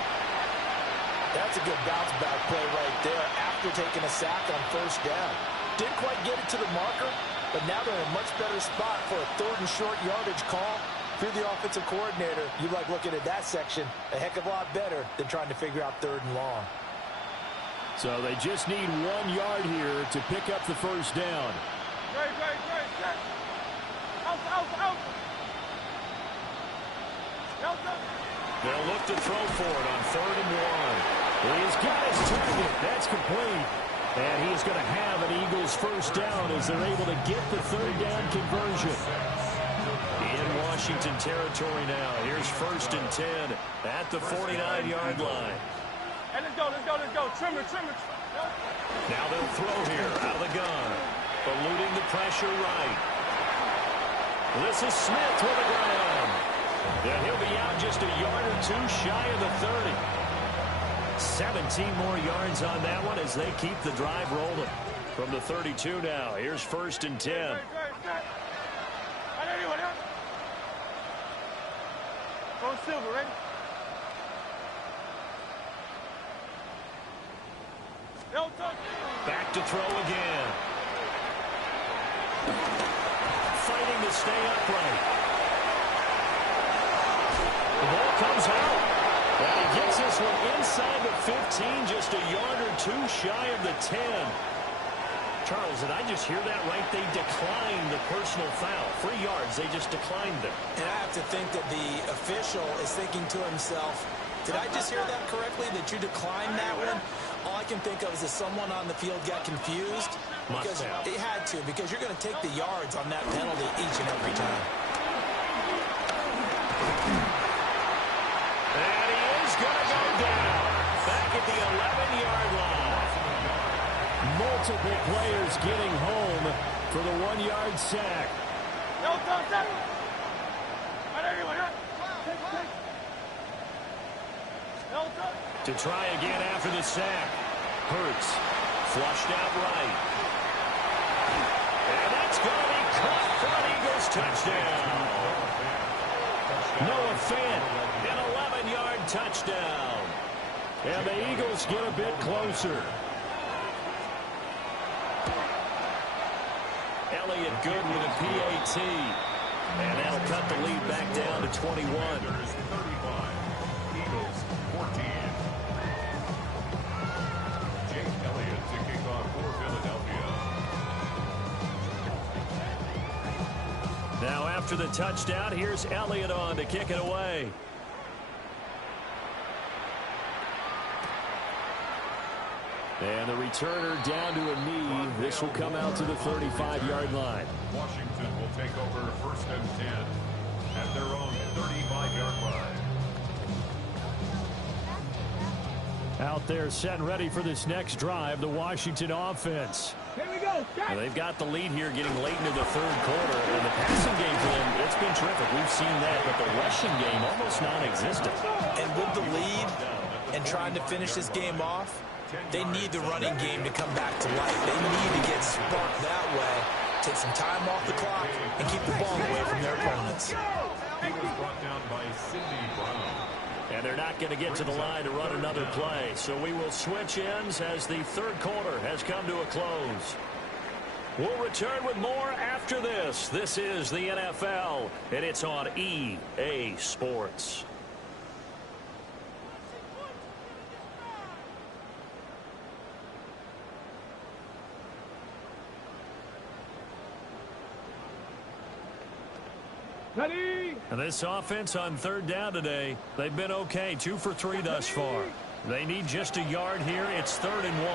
That's a good bounce-back play right there after taking a sack on first down. Didn't quite get it to the marker, but now they're in a much better spot for a third and short yardage call. If you're the offensive coordinator, you like looking at that section a heck of a lot better than trying to figure out third and long. So they just need 1 yard here to pick up the first down. Great. Out. They'll look to throw for it on 3rd and 1. He's got his target. That's complete. And he's going to have an Eagles first down as they're able to get the 3rd down conversion. In Washington territory now. Here's 1st and 10 at the 49-yard line. Hey, let's go. Trimmer. Now they'll throw here out of the gun. Eluding the pressure right. This is Smith with the ground. And he'll be out just a yard or two shy of the 30. 17 more yards on that one as they keep the drive rolling. From the 32 now, here's 1st and 10. Go Silver, ready? Back to throw again. Fighting to stay upright. The ball comes out. And he gets this one inside the 15, just a yard or two shy of the 10. Charles, did I just hear that right? They declined the personal foul. 3 yards, they just declined them. And I have to think that the official is thinking to himself, did I just hear that correctly, that you declined that one? All I can think of is that someone on the field got confused. Because it had to, because you're going to take the yards on that penalty each and every time. And he is going to go down. Back at the 11-yard line. Multiple players getting home for the 1-yard sack. To try again after the sack. Hurts. Flushed out right. And that's going to be caught for an Eagles touchdown. Noah Fant, an 11-yard touchdown. And the Eagles get a bit closer. Elliott good with a PAT. And that'll cut the lead back down to 21. Eagles 14. Jake Elliott to kick off for Philadelphia. Now after the touchdown, here's Elliott on to kick it away. And the returner down to a knee. This will come out to the 35-yard line. Washington will take over 1st and 10 at their own 35-yard line. Out there set and ready for this next drive, the Washington offense. Here we go. Well, they've got the lead here getting late into the 3rd quarter. And the passing game for them, it's been terrific. We've seen that, but the rushing game almost non-existent. And with the lead and trying to finish this game off, they need the running game to come back to life. They need to get sparked that way, take some time off the clock, and keep the ball away from their opponents. He was brought down by Sidney Brown. And they're not going to get to the line to run another play. So we will switch ends as the 3rd quarter has come to a close. We'll return with more after this. This is the NFL, and it's on EA Sports. Ready? And this offense on 3rd down today, they've been okay, 2 for 3 thus far. They need just a yard here. It's 3rd and 1.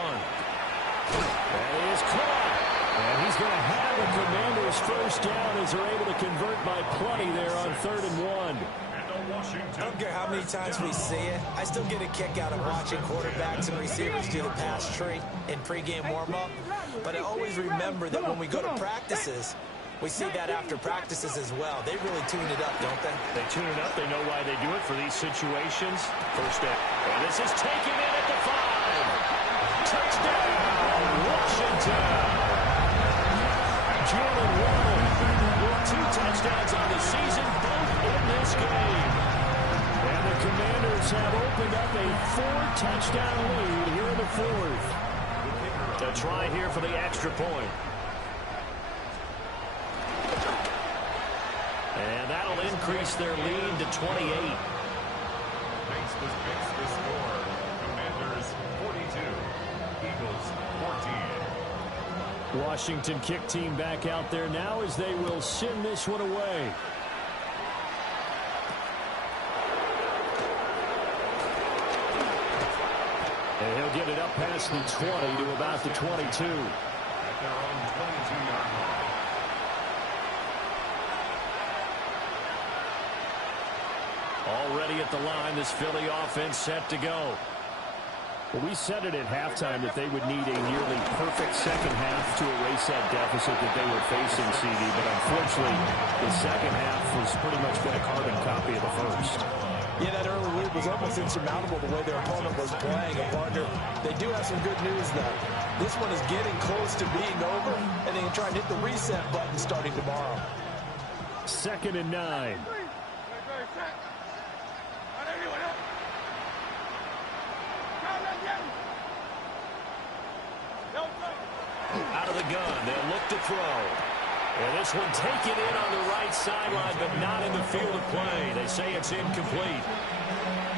That is caught. And he's going to have the Commanders first down as they're able to convert by plenty there on 3rd and 1. I don't care how many times we see it. I still get a kick out of watching quarterbacks and receivers do the pass tree in pregame warm-up. But I always remember that when we go to practices, we see that after practices as well. They really tune it up, don't they? They tune it up. They know why they do it for these situations. First down. And this is taken in at the 5. Touchdown, Washington. Jalen Waddle looks touchdowns on the season, both in this game. And the Commanders have opened up a 4-touchdown lead here in the fourth. To try here for the extra point. And that'll increase their lead to 28. Makes the score. Commanders 42, Eagles 14. Washington kick team back out there now as they will send this one away. And he'll get it up past the 20 to about the 22. At their own 22-yard line. Already at the line, this Philly offense set to go. Well, we said it at halftime that they would need a nearly perfect second half to erase that deficit that they were facing, CD. But unfortunately, the second half has pretty much been a carbon copy of the first. Yeah, that early lead was almost insurmountable the way their opponent was playing. And partner, they do have some good news, though. This one is getting close to being over, and they can try and hit the reset button starting tomorrow. 2nd and 9. Out of the gun, they'll look to throw. And this one taken in on the right sideline, but not in the field of play. They say it's incomplete.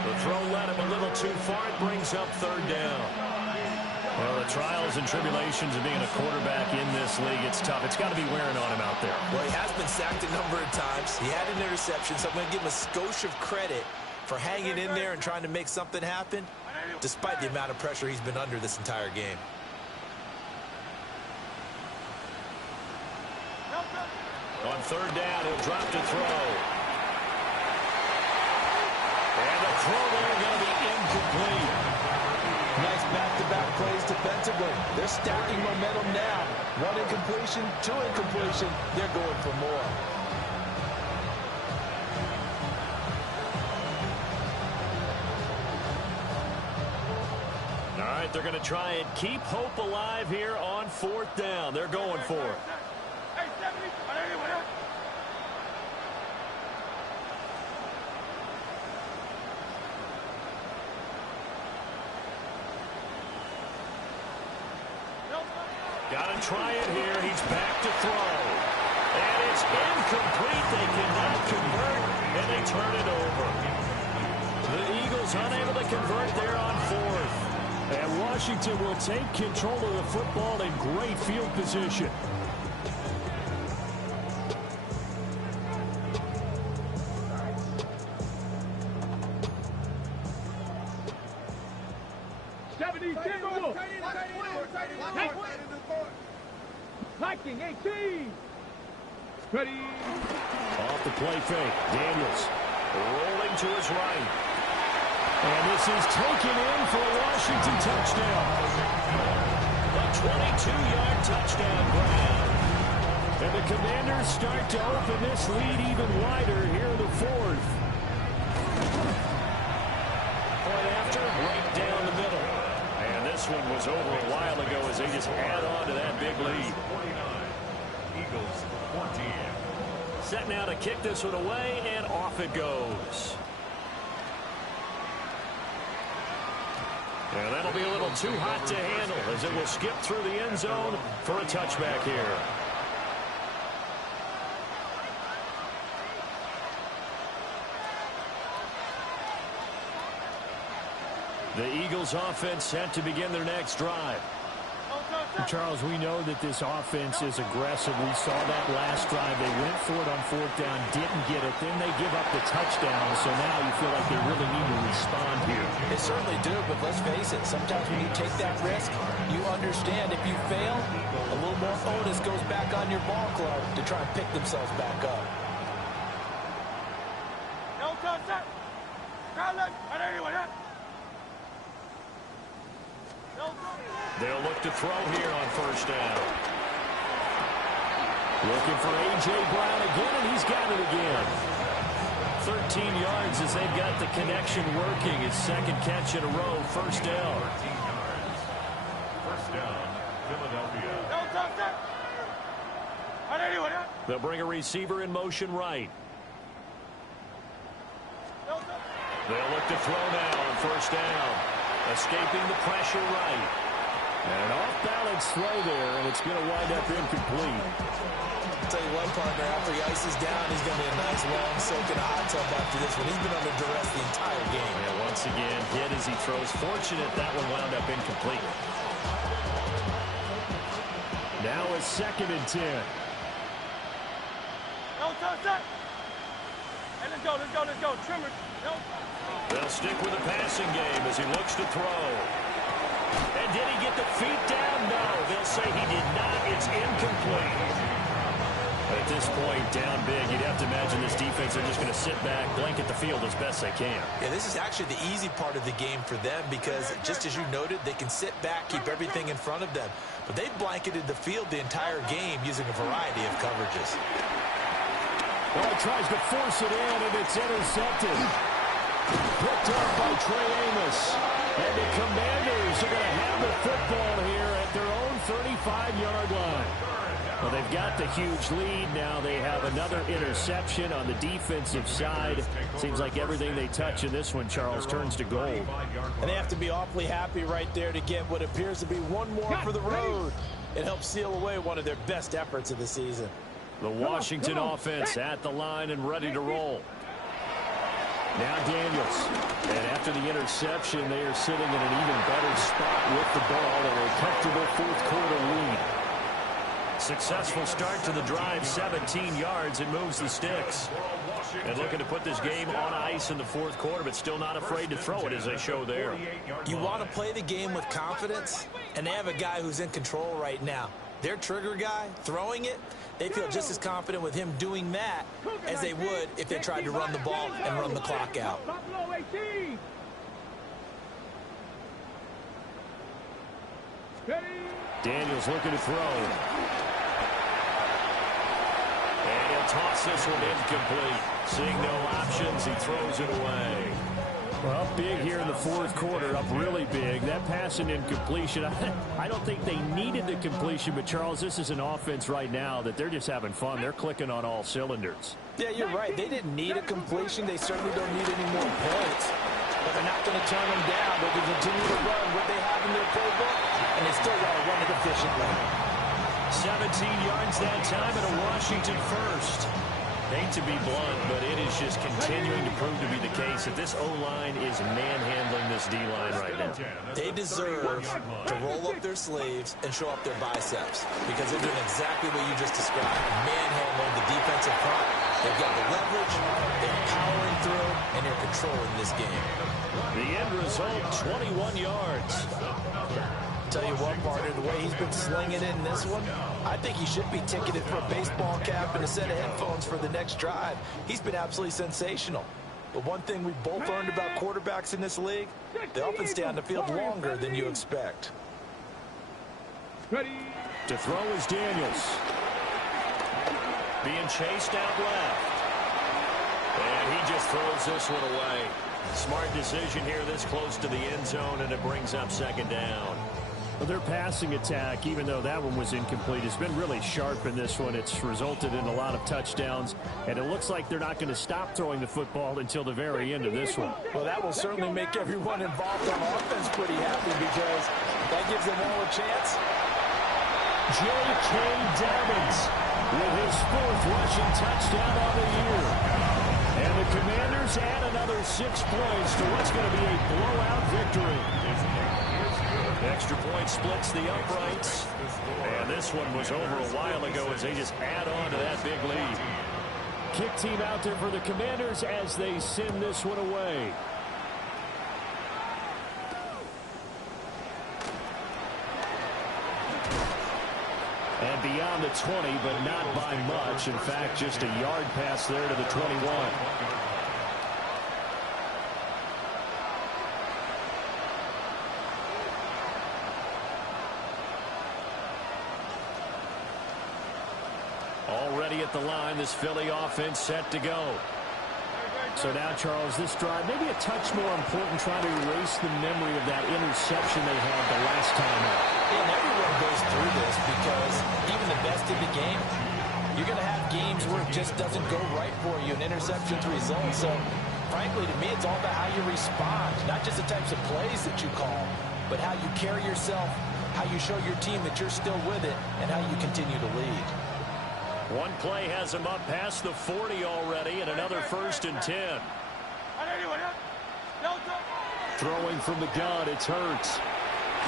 The throw led him a little too far. It brings up 3rd down. Well, the trials and tribulations of being a quarterback in this league, it's tough. It's got to be wearing on him out there. Well, he has been sacked a number of times. He had an interception, so I'm going to give him a skosh of credit for hanging in there and trying to make something happen, despite the amount of pressure he's been under this entire game. On 3rd down, he'll drop to throw. And the throw there going to be incomplete. Nice back-to-back plays defensively. They're stacking momentum now. 1 incompletion, 2 incompletion. They're going for more. All right, they're going to try and keep hope alive here on 4th down. They're going for it. Got to try it here. He's back to throw. And it's incomplete. They cannot convert, and they turn it over. The Eagles unable to convert there on 4th. And Washington will take control of the football in great field position. Hiking 18. Ready. Off the play fake. Daniels Rolling to his right. And this is taken in for a Washington touchdown. A 22-yard touchdown grab. And the Commanders start to open this lead even wider here in the 4th. Point after, right down the middle. And this one was over a while ago as they just add on to that big lead. 49, Eagles 14. Set now to kick this one away, and off it goes. And that'll be a little too hot to handle as it will skip through the end zone for a touchback here. The Eagles offense set to begin their next drive. Charles, we know that this offense is aggressive. We saw that last drive. They went for it on 4th down, didn't get it. Then they give up the touchdown. So now you feel like they really need to respond here. They certainly do, but let's face it. Sometimes when you take that risk, you understand if you fail, a little more onus goes back on your ball club to try and pick themselves back up. They'll look to throw here on 1st down. Looking for A.J. Brown again, and he's got it again. 13 yards as they've got the connection working. His 2nd catch in a row, 1st down. 13 yards. 1st down, Philadelphia. They'll bring a receiver in motion right. They'll look to throw now on first down. Escaping the pressure right. And an off-balance throw there, and it's going to wind up incomplete. I'll tell you what, partner, after he ices down, he's going to be a nice long soak in a hot tub after this one. He's been under duress the entire game. And once again, hit as he throws. Fortunate that one wound up incomplete. Now a 2nd and 10. Hey, let's go. Trimmer. They'll stick with the passing game as he looks to throw. And did he get the feet down? No. They'll say he did not. It's incomplete. At this point, down big, you'd have to imagine this defense are just going to sit back, blanket the field as best they can. Yeah, this is actually the easy part of the game for them because, just as you noted, they can sit back, keep everything in front of them. But they've blanketed the field the entire game using a variety of coverages. Well, he tries to force it in, and it's intercepted. Picked up by Trey Amos. And the Commanders are going to have the football here at their own 35-yard line. Well, they've got the huge lead. Now they have another interception on the defensive side. Seems like everything they touch in this one, Charles, turns to gold. And they have to be awfully happy right there to get what appears to be one more for the road. It helps seal away one of their best efforts of the season. The Washington offense at the line and ready to roll. Now Daniels. And after the interception, they are sitting in an even better spot with the ball and a comfortable fourth-quarter lead. Successful start to the drive, 17 yards. It moves the sticks. And looking to put this game on ice in the fourth quarter, but still not afraid to throw it as they show there. You want to play the game with confidence, and they have a guy who's in control right now. Their trigger guy, throwing it, they feel just as confident with him doing that as they would if they tried to run the ball and run the clock out. Daniels looking to throw. And he'll toss this one incomplete. Seeing no options, he throws it away. Well, big here in the fourth quarter, up really big. That pass and incompletion, I don't think they needed the completion, but Charles, this is an offense right now that they're just having fun. They're clicking on all cylinders. Yeah, you're right. They didn't need a completion. They certainly don't need any more points. But they're not going to turn them down. They can continue to run what they have in their playbook, and they still got to run it efficiently. 17 yards that time and a Washington first. Hate to be blunt, but it is just continuing to prove to be the case that this O-line is manhandling this D-line right now. They deserve to roll up their sleeves and show up their biceps because they're doing exactly what you just described, manhandling the defensive front. They've got the leverage, they're powering through, and they're controlling this game. The end result, 21 yards. Tell you what, partner, the way he's been slinging in this one, I think he should be ticketed for a baseball cap and a set of headphones for the next drive. He's been absolutely sensational. But one thing we both learned about quarterbacks in this league, they often stay on the field longer than you expect. To throw is Daniels. Being chased out left. And he just throws this one away. Smart decision here this close to the end zone, and it brings up second down. Well, their passing attack, even though that one was incomplete, has been really sharp in this one. It's resulted in a lot of touchdowns, and it looks like they're not going to stop throwing the football until the very end of this one. Well, that will certainly make everyone involved on offense pretty happy because that gives them all a chance. J.K. Dobbins with his fourth rushing touchdown of the year. And the Commanders add another 6 points to what's going to be a blowout victory. Extra point splits the uprights. And this one was over a while ago as they just add on to that big lead. Kick team out there for the Commanders as they send this one away. And beyond the 20, but not by much. In fact, just a yard pass there to the 21. Already at the line, this Philly offense set to go. So now, Charles, this drive, maybe a touch more important, trying to erase the memory of that interception they had the last time out. And everyone goes through this because even the best in the game, you You're going to have games where it just doesn't go right for you, and interceptions result. So, frankly, to me, it's all about how you respond, not just the types of plays that you call, but how you carry yourself, how you show your team that you're still with it, and how you continue to lead. One play has him up past the 40 already, and another 1st and 10. Throwing from the gun, it's Hurts.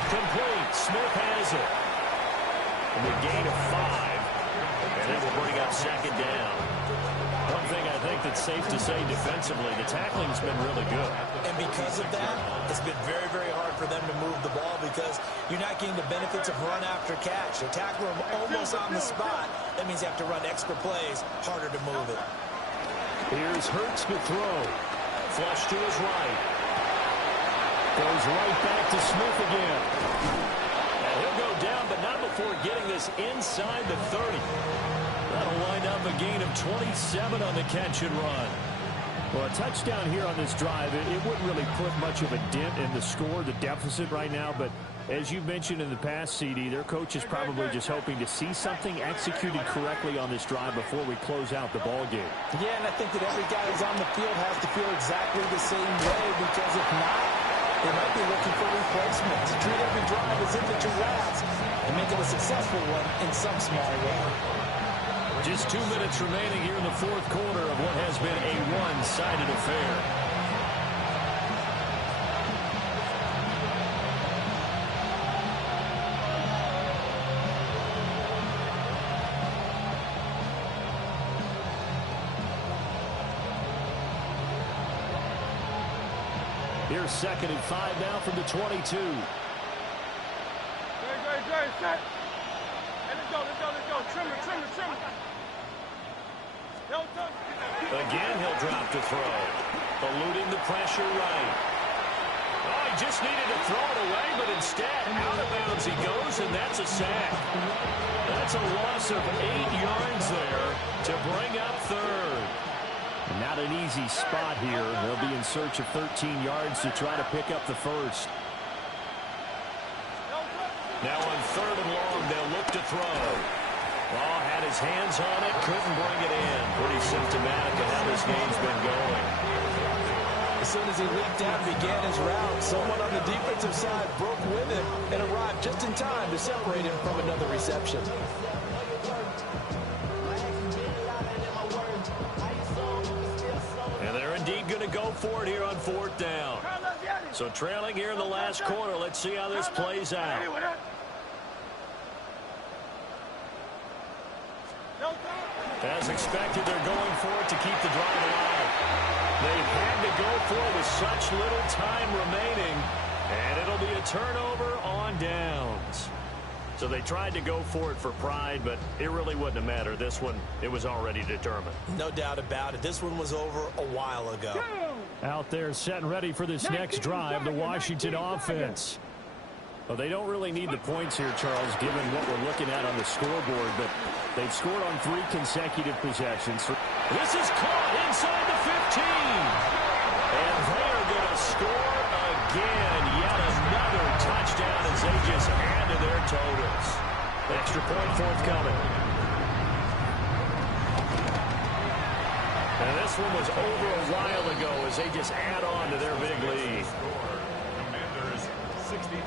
Complete. Smith has it. And the gain of 5. And it will bring up 2nd down. One thing I think that's safe to say defensively, the tackling's been really good. And because of that, it's been very, very hard for them to move the ball because you're not getting the benefits of run after catch. They tackle them almost on the spot. That means you have to run extra plays, harder to move it. Here's Hurts to throw. Flush to his right. Goes right back to Smith again. And he'll go down, but not before getting this inside the 30. That'll wind up a gain of 27 on the catch and run. Well, a touchdown here on this drive, it wouldn't really put much of a dent in the score, the deficit right now. But as you mentioned in the past, CD, their coach is probably just hoping to see something executed correctly on this drive before we close out the ball game. Yeah, and I think that every guy who's on the field has to feel exactly the same way, because if not, they might be looking for replacements. Treat every drive as if it's your last and make it a successful one in some small way. Just 2 minutes remaining here in the 4th quarter of what has been a one-sided affair. Here's 2nd and 5 now from the 22. Set. Hey, let's go. Trim it. Again, he'll drop to throw. Eluding the pressure right. Oh, he just needed to throw it away, but instead, out of bounds he goes, and that's a sack. That's a loss of 8 yards there to bring up 3rd. Not an easy spot here. They'll be in search of 13 yards to try to pick up the 1st. Now on 3rd and long, they'll look to throw. Oh, had his hands on it, couldn't bring it in. Pretty symptomatic of how this game's been going. As soon as he leaped out and began his route, someone on the defensive side broke with him and arrived just in time to separate him from another reception. And they're indeed going to go for it here on 4th down. So trailing here in the last quarter, let's see how this plays out. As expected, they're going for it to keep the drive alive. They've had to go for it with such little time remaining, and it'll be a turnover on downs. So they tried to go for it for pride, but it really wouldn't have mattered. This one, it was already determined. No doubt about it. This one was over a while ago. Out there set and ready for this next drive, the Washington offense. Well, they don't really need the points here, Charles, given what we're looking at on the scoreboard, but they've scored on 3 consecutive possessions. This is caught inside the 15. And they are going to score again. Yet another touchdown as they just add to their totals. Extra point forthcoming. And this one was over a while ago as they just add on to their big lead. Commanders 63,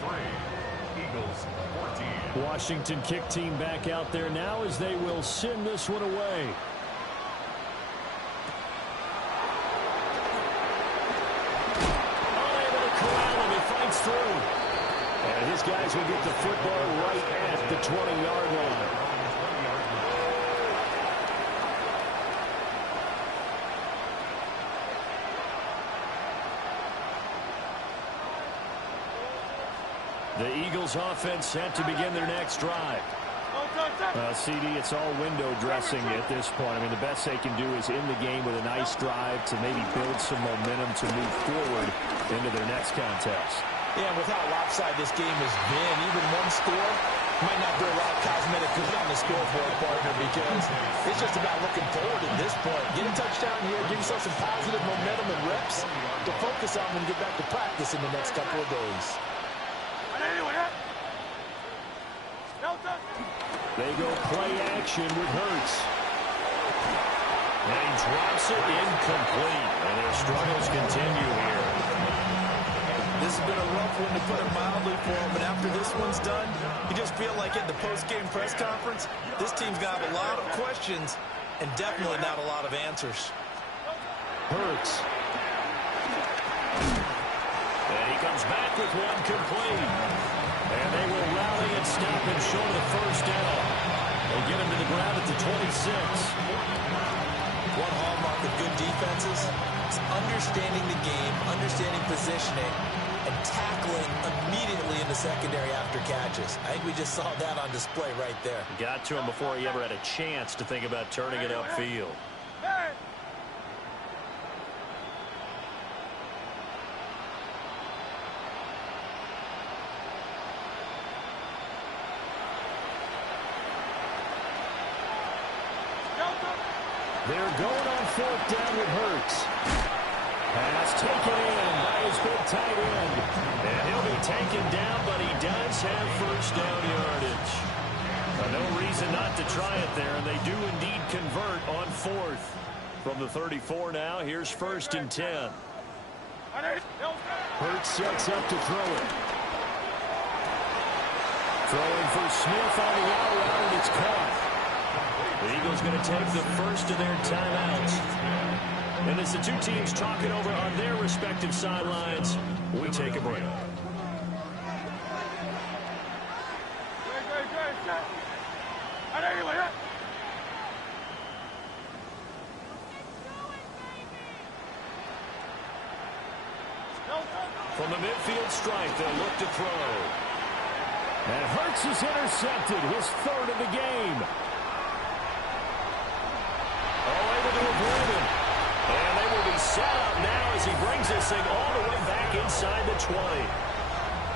Eagles 14. Washington kick team back out there now as they will send this one away. Unable to corral him, he fights through. And his guys will get the football right at the 20-yard line. The Eagles offense set to begin their next drive. CD, it's all window dressing at this point. I mean, the best they can do is end the game with a nice drive to maybe build some momentum to move forward into their next contest. Yeah, with how lopsided this game has been, even one score might not do a lot of cosmetic good on the scoreboard, partner, because it's just about looking forward at this point. Get a touchdown here, give yourself some positive momentum and reps to focus on when you get back to practice in the next couple of days. They go play action with Hurts. And he drops it incomplete. And their struggles continue here. This has been a rough one, to put it mildly, for him. But after this one's done, you just feel like at the post-game press conference, this team's going to have a lot of questions and definitely not a lot of answers. Hurts. And he comes back with one complete. And they will rally and stop him short of the first down. They'll get him to the ground at the 26. One hallmark of good defenses is understanding the game, understanding positioning, and tackling immediately in the secondary after catches. I think we just saw that on display right there. Got to him before he ever had a chance to think about turning it upfield. They're going on fourth down with Hurts. Pass taken in by his big tight end. And he'll be taken down, but he does have first down yardage. No reason not to try it there, and they do indeed convert on fourth. From the 34 now, here's 1st and 10. Hurts sets up to throw it. Throwing for Smith on the out route, and it's caught. The Eagles going to take the first of their timeouts. And as the two teams talking over on their respective sidelines, we take a break. From the midfield stripe, they'll look to throw. And Hurts is intercepted, his 3rd of the game. Able to avoid him. And they will be set up now as he brings this thing all the way back inside the 20.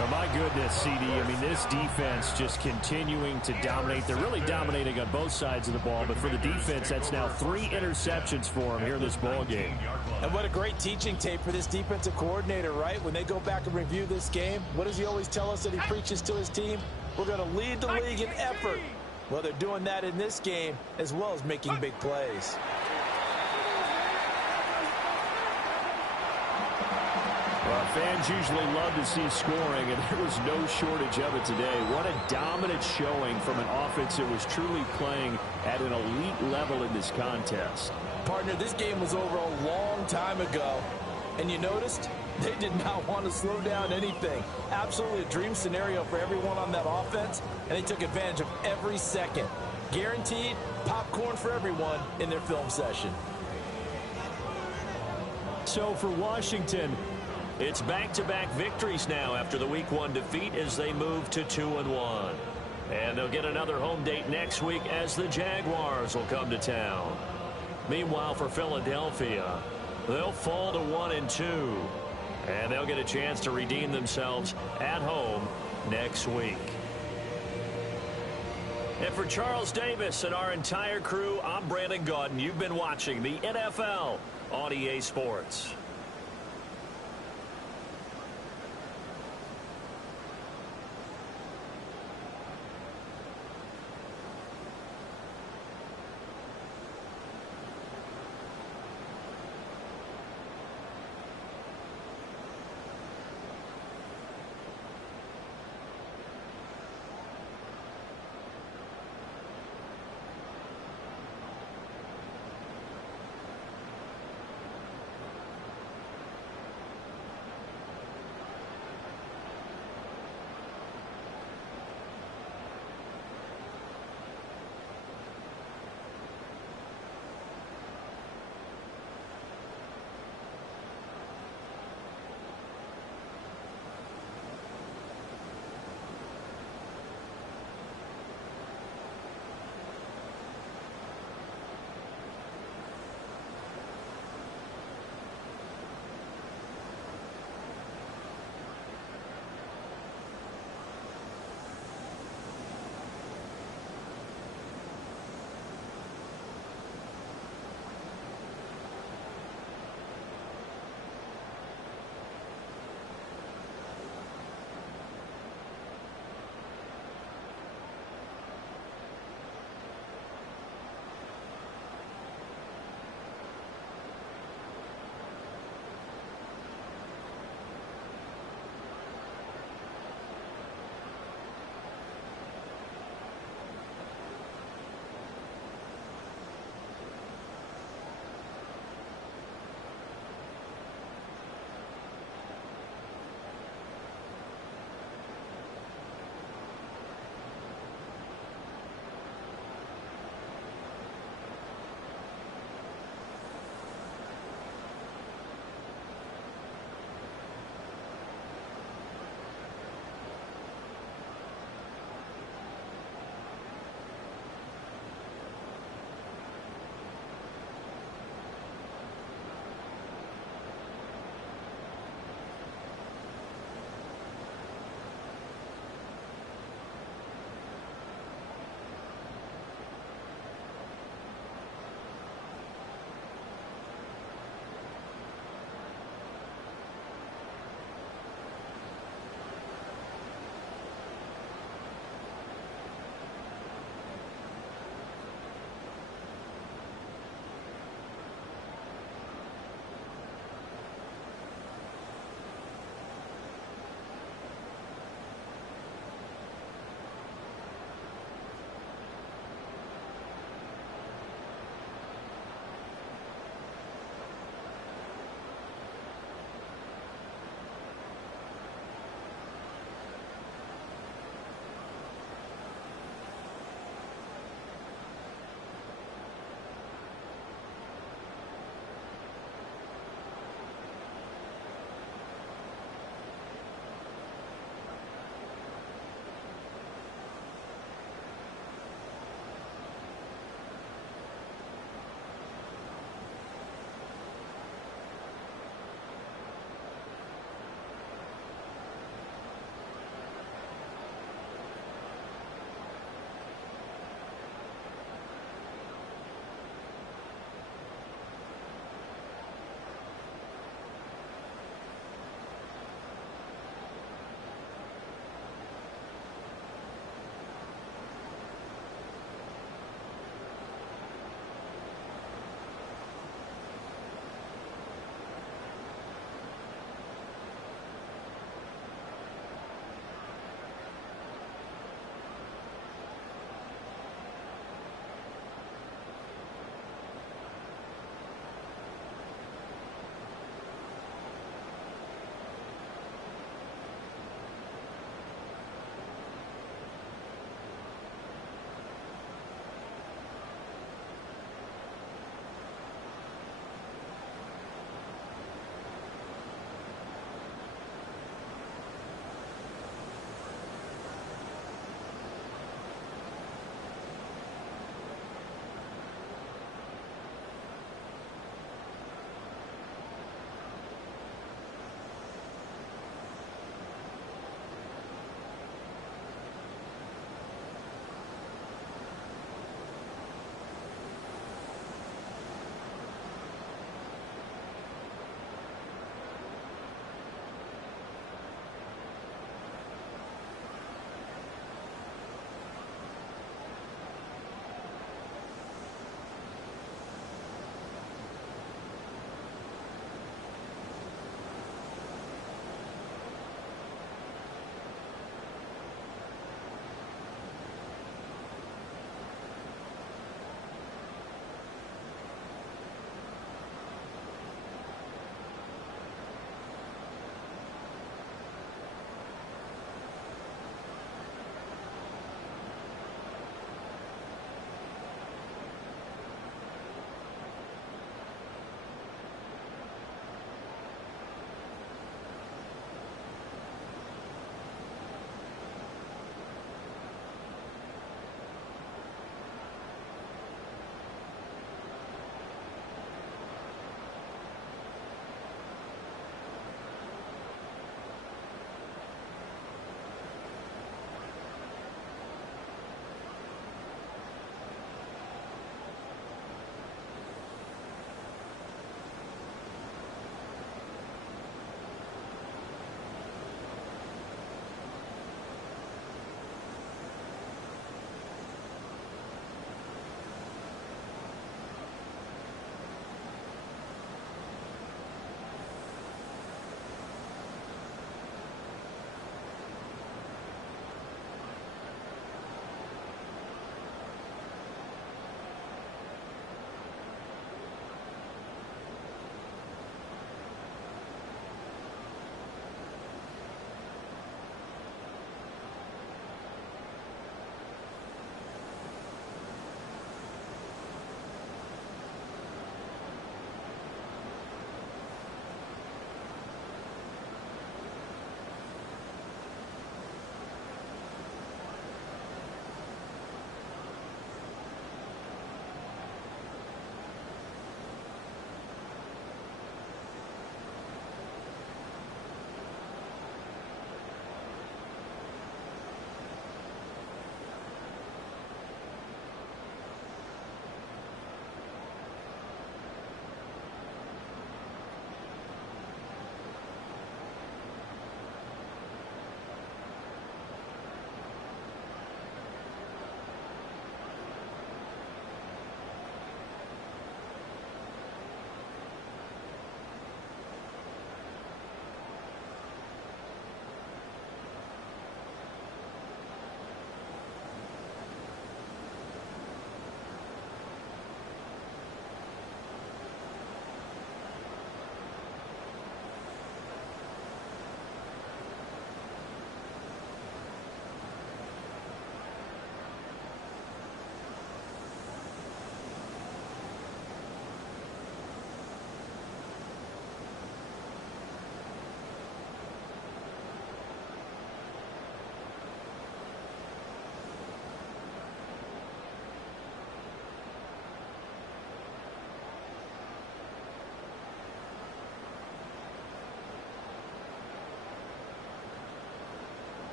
Oh, my goodness, CD. I mean, this defense just continuing to dominate. They're really dominating on both sides of the ball, but for the defense, that's now 3 interceptions for them here in this ball game. And what a great teaching tape for this defensive coordinator, right? When they go back and review this game, what does he always tell us that he preaches to his team? We're going to lead the league in effort. Well, they're doing that in this game as well as making big plays. Well, fans usually love to see scoring, and there was no shortage of it today. What a dominant showing from an offense that was truly playing at an elite level in this contest. Partner, this game was over a long time ago, and you noticed they did not want to slow down anything. Absolutely a dream scenario for everyone on that offense, and they took advantage of every second. Guaranteed popcorn for everyone in their film session. So for Washington, it's back-to-back victories now after the Week 1 defeat as they move to 2-1. And they'll get another home date next week as the Jaguars will come to town. Meanwhile, for Philadelphia, they'll fall to 1-2. And they'll get a chance to redeem themselves at home next week. And for Charles Davis and our entire crew, I'm Brandon Gaudin. You've been watching the NFL on EA Sports.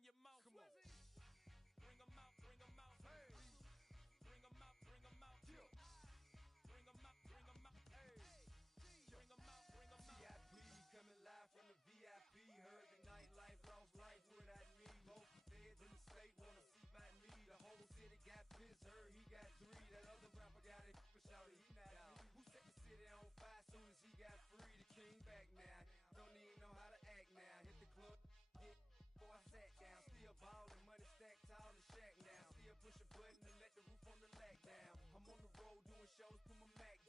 run your mouth. Come on. Bring them out, bring them out. Hey. Bring them out, bring them out. Yeah. Bring them out, bring them out. Hey. Bring them out, bring them out. VIP coming live from the VIP. Heard the nightlife, lost life without me. Most feds in the state wanna see by me. The whole city got pissed, heard he got 3. That other rapper got it, but shouted he not out. Who set the city on fire soon as he got free? The king back now, don't even know how to act now. Hit the club, get before I sat down. Still ballin', money stacked tall and shack now. Still push a button and let the roof on the lag down. I'm on the road doing shows, put my Mac